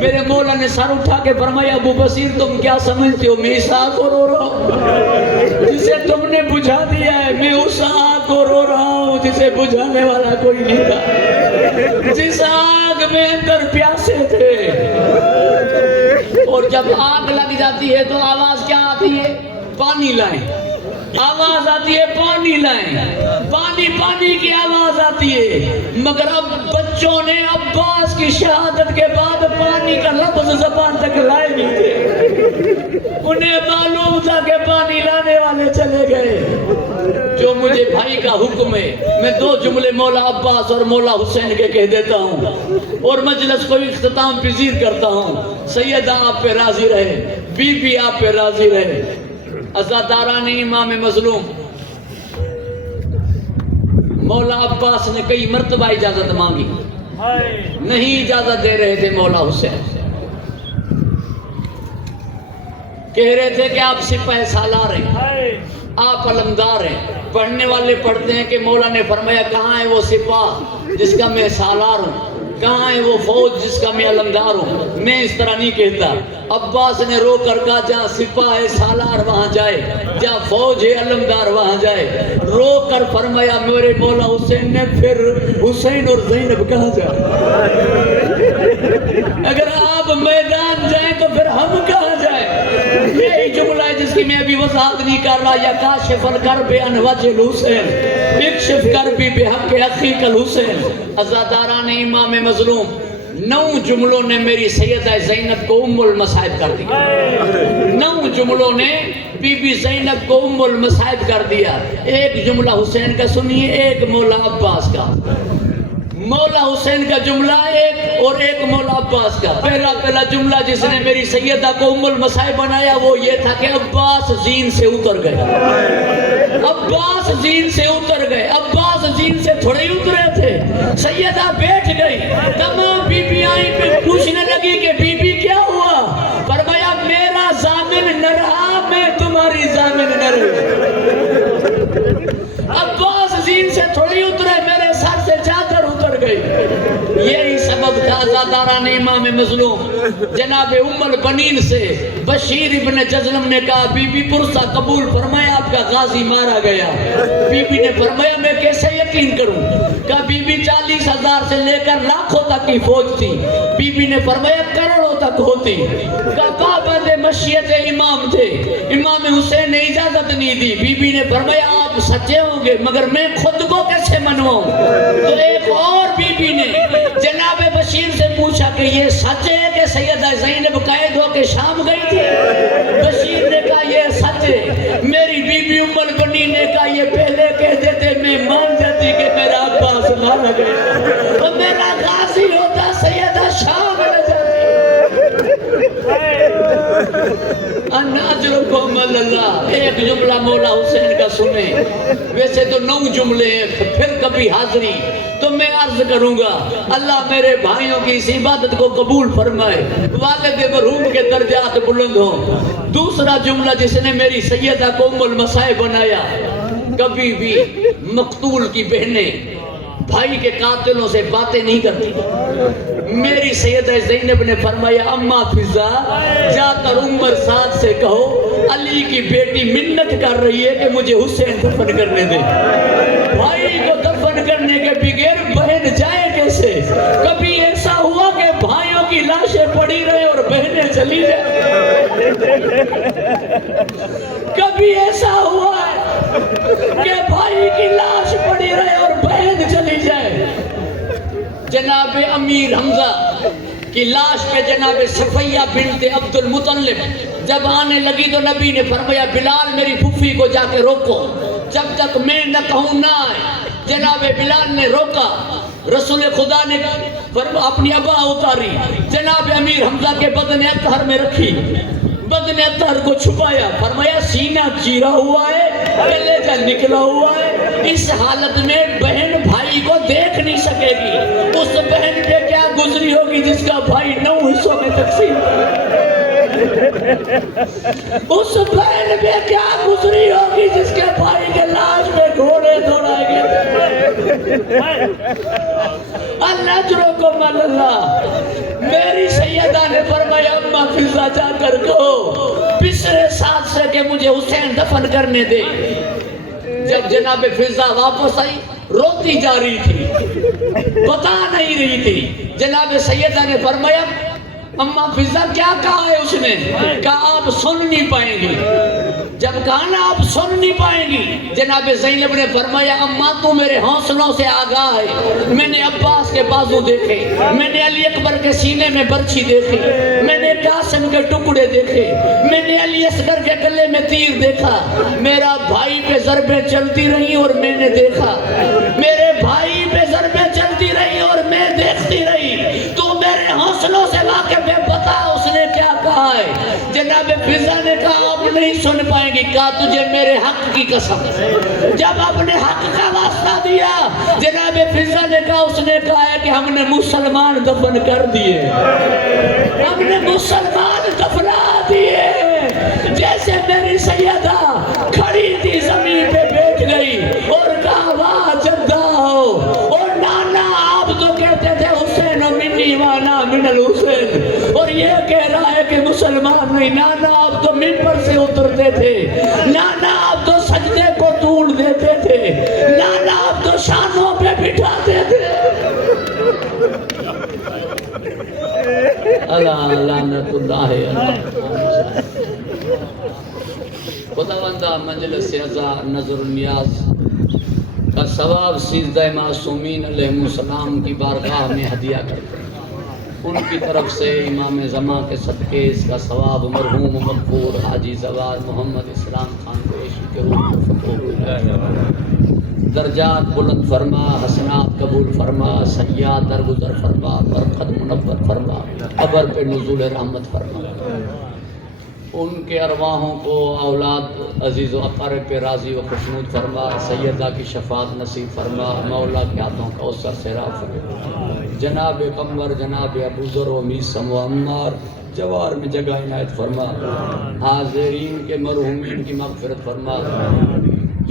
میرے مولا نے سر اٹھا کے فرمایا ابو بصیر تم کیا سمجھتے ہو، میں اس آگ کو رو رہا ہوں جسے تم نے بجھا دیا ہے، میں اس آگ کو رو رہا ہوں جسے بجھانے والا کوئی نہیں تھا، جس آگ میں اندر پیاسے تھے۔ اور جب آگ لگ جاتی ہے تو آواز کیا آتی ہے، پانی لائیں، آواز آتی ہے پانی لائیں، پانی کی آواز آتی ہے۔ مگر اب بچوں نے عباس کی شہادت کے بعد پانی کا لفظ زبان تک لائے نہیں تھے، انہیں معلوم تھا کہ پانی لانے والے چلے گئے۔ جو مجھے بھائی کا حکم ہے، میں 2 جملے مولا عباس اور مولا حسین کے کہہ دیتا ہوں اور مجلس کو اختتام پذیر کرتا ہوں۔ سیدہ آپ پہ راضی رہے، بی بی آپ پہ راضی رہے۔ عزاداران امام مظلوم، مولا عباس نے کئی مرتبہ اجازت مانگی، نہیں اجازت دے رہے تھے مولا حسین، کہہ رہے تھے کہ آپ سپاہ سالار ہیں، آپ علمدار ہیں۔ پڑھنے والے پڑھتے ہیں کہ مولا نے فرمایا کہاں ہے وہ سپاہ جس کا میں سالار ہوں، کہاں ہے وہ فوج جس کا میں علمدار ہوں۔ میں اس طرح نہیں کہتا۔ عباس نے رو کر کہا جہاں سپاہ ہے سالار وہاں جائے، جہاں فوج ہے علمدار وہاں جائے۔ رو کر فرمایا میرے مولا حسین نے پھر حسین اور زینب کہاں جائے، اگر آپ میدان جائیں تو پھر ہم کہاں جائیں۔ یہی جملہ ہے جس کی میں ابھی وضاحت نہیں کر رہا، یا کاشف الکرب عن وجہ الحسین اکشف کربی بحق اخیک الحسین۔ عزاداران امام مظلوم، 9 جملوں نے میری سیدہ زینب کو ام المصائب کر دیا، 9 جملوں نے بی بی زینب کو ام المصائب کر دیا۔ ایک جملہ حسین کا سنیے، ایک مولا عباس کا۔ مولا حسین کا جملہ ایک اور ایک مولا عباس کا. پہلا جملہ جس نے میری سیدہ کو ام المصائب بنایا وہ یہ تھا کہ عباس زین سے اتر گئے. عباس زین سے اتر گئے. عباس زین سے تھوڑے اترے تھے. سیدہ بیٹھ گئی. تمام بیبیاں پہ پوچھنے لگی کہ بی بی کیا ہوا؟ فرمایا میرا ضامن نہ رہا، میں تمہاری ضامن نہ رہی. عباس زین سے تھوڑی اترے، میرے سر سے چادر اتر گئی. یہی سبب تھا آزاداران امام مظلوم جناب ام البنین سے بشیر ابن جزلم نے کہا بی بی پرسہ قبول فرمایا آپ کا غازی مارا گیا. بی بی نے فرمایا میں کیسے یقین کروں؟ کہا بی بی 40,000 سے لے کر لاکھوں تک کی فوج تھی. بی بی نے فرمایا کروڑوں تک ہوتی. کہا پابند مشیت امام تھے، امام حسین نے اجازت نہیں دی. بی بی نے فرمایا آپ سچے ہوں گے مگر میں خود کو کیسے منواؤں؟ تو ایک اور بی بی نے جناب بشیر سے پوچھا کہ یہ سچ ہے کہ سیدہ زینب قید ہو کے شام گئی تھی؟ بشیر نے کہا یہ سچ ہے. میری بی بی ام البنین نے کہا یہ پہلے کہہ دیتے میں مان جاتی کہ میرا عباس مارا گیا تو میرا غازی ہوتا، سیدہ شام نہ جاتی. اناجرکم اللہ. ایک جملہ مولا حسین کا سنیں. ویسے تو 9 جملے ہیں، پھر کبھی حاضری تو میں عرض کروں گا اللہ میرے بھائیوں کی اس عبادت کو قبول فرمائے، والد مرحوم کے درجات بلند ہوں. دوسرا جملہ جس نے میری سیدہ کو ام المصائب بنایا، کبھی بھی مقتول کی بہنیں بھائی کے قاتلوں سے باتیں نہیں کرتی. میری سیدہ زینب نے فرمایا اما فضا جا کر عمر سعد سے کہو علی کی بیٹی منت کر رہی ہے کہ مجھے حسین دفن کرنے دے. بھائی کو دفن کرنے کے بغیر بہن جائے کیسے؟ کبھی ایسا ہوا کہ بھائیوں کی لاشیں پڑی رہے اور بہنیں چلی جائیں؟ کبھی ایسا ہوا ہے کہ بھائی کی لاش پڑی رہے اور بہن چلی جائے؟ جناب امیر حمزہ کی لاش پہ جناب صفیہ بنت عبد المطلب جب آنے لگی تو نبی نے فرمایا بلال میری پھوپھی کو جا کے روکو، جب تک میں نہ کہوں نہ آئے. جناب بلال نے روکا. رسول خدا نے اپنی ابا اتاری، جناب امیر حمزہ کے بدن اطہر میں رکھی، بدن اطہر کو چھپایا. فرمایا سینہ چیرا ہوا ہے، کلیجہ نکلا ہوا ہے. اس حالت میں بہن بھائی کو دیکھ نہیں سکے گی. اس بہن پہ کیا گزری ہوگی جس کا بھائی 9 حصوں میں تقسیم. اس بہن پہ کیا گزری ہوگی جس کے بھائی کے لاش میں گھوڑے دوڑائے گئے. اللہ جرکم اللہ. میری سیدہ نے فرمایا اما فضا جا کر کہو بسر سعد سے کہ مجھے حسین دفن کرنے دے. جب جناب فضا واپس آئی روتی جا رہی تھی، بتا نہیں رہی تھی. جناب سیدہ نے فرمایا اما فضا کیا کہا ہے؟ اس نے کہا آپ سن نہیں پائیں گی. جب کہا نا آپ سن نہیں پائیں گی، جناب زینب نے فرمایا اما تو میرے حوصلوں سے آگاہ ہے. میں نے عباس کے بازو دیکھے، میں نے علی اکبر کے سینے میں برچھی دیکھی، میں نے قاسم کے ٹکڑے دیکھے، میں نے علی اصغر کے گلے میں تیر دیکھا. میرا بھائی پہ ضربیں چلتی رہی اور میں نے دیکھا، میرے بھائی پہ ضربیں چلتی رہی اور میں دیکھتی رہی. تو میرے حوصلوں سے واقف ہے، بتا اس نے کیا کہا ہے؟ جناب فضا نے کہا آپ نہیں سن پائیں گی. کہا تجھے میرے حق کی قسم. جب اپنے حق کا واسطہ دیا جناب فضا نے کہا اس نے کہا ہے کہ ہم نے مسلمان دفن کر دیے، ہم نے مسلمان دفنا دیے. جیسے میری سیدہ کھڑی تھی زمین پہ بیٹھ گئی اور کہا واہ جدہ ہو. اور نانا آپ تو کہتے تھے حسین منی وانا من الحسین، اور یہ کہہ رہا ہے کہ مسلمان نہیں. نانا آپ تو ممبر سے اترتے تھے، نانا آپ تو سجدے کو توڑ دیتے تھے، نانا آپ تو شانوں پہ بٹھاتے تھے. اللہ لعنت اللہ علیہ. خداوندہ مجلس اعزا نظر النیاز کا ثواب سیدہ معصومین علیہ السلام کی بارگاہ میں ہدیہ کرتے ہیں. ان کی طرف سے امام زمان کے صدقے اس کا ثواب مرحوم مغفور حاجی زوار محمد اسلام خان کو عشق کے روح فتح درجات بلند فرما، حسنات قبول فرما، سیئات درگزر فرما، برکت منور فرما، قبر پہ نزول رحمت فرما، ان کے ارواحوں کو اولاد عزیز و اقارب پہ راضی و خوشنود فرما، سیدہ کی شفاعت نصیب فرما، مولا کے ہاتھوں کا اوسر سیراب فرما، جناب قمر، جناب ابو ذر و میثم و عمار جوار میں جگہ عنایت فرما، حاضرین کے مرحومین کی مغفرت فرما،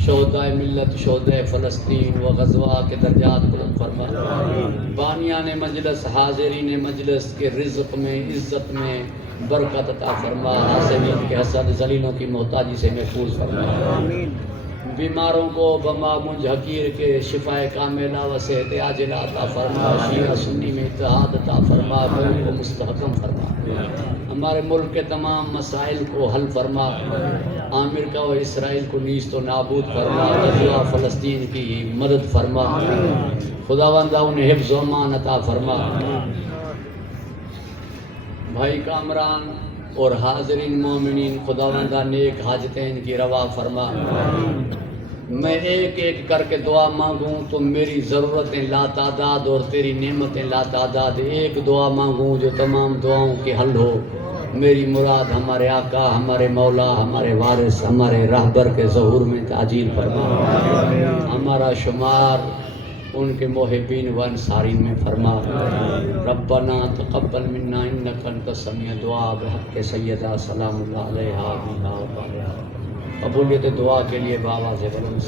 شہدائے ملت، شہدائے فلسطین و غزوہ کے درجات بلند فرما، بانیان مجلس، حاضرین مجلس کے رزق میں، عزت میں برکت عطا فرما، حاسدین کے حسد، ذلیلوں کی محتاجی سے محفوظ فرما، بیماروں کو بما منج حقیر کے شفاء کاملہ و صحت عاجلہ عطا فرما، شیعہ سنی میں اتحاد عطا فرما، قوم کو مستحکم فرما، ہمارے ملک کے تمام مسائل کو حل فرما، امریکہ و اسرائیل کو نیست و نابود فرما، غزوہ فلسطین کی مدد فرما، خداوند انہیں حفظ و امان عطا فرما، بھائی کامران اور حاضرین مومنین خداوندہ نیک حاجتیں ان کی روا فرما، میں ایک ایک کر کے دعا مانگوں تو میری ضرورتیں لا تعداد اور تیری نعمتیں لا تعداد، ایک دعا مانگوں جو تمام دعاؤں کے حل ہو، میری مراد ہمارے آقا، ہمارے مولا، ہمارے وارث، ہمارے راہبر کے ظہور میں تعجیل فرما، ہمارا شمار ان کے محبین و انصارین میں فرما، ربنا تقبل منا انک انت السمیع الدعاء بحق سیدہ سلام اللہ علیہا بہا و بعدہا، قبولیت دعا کے لیے بابا سے بلند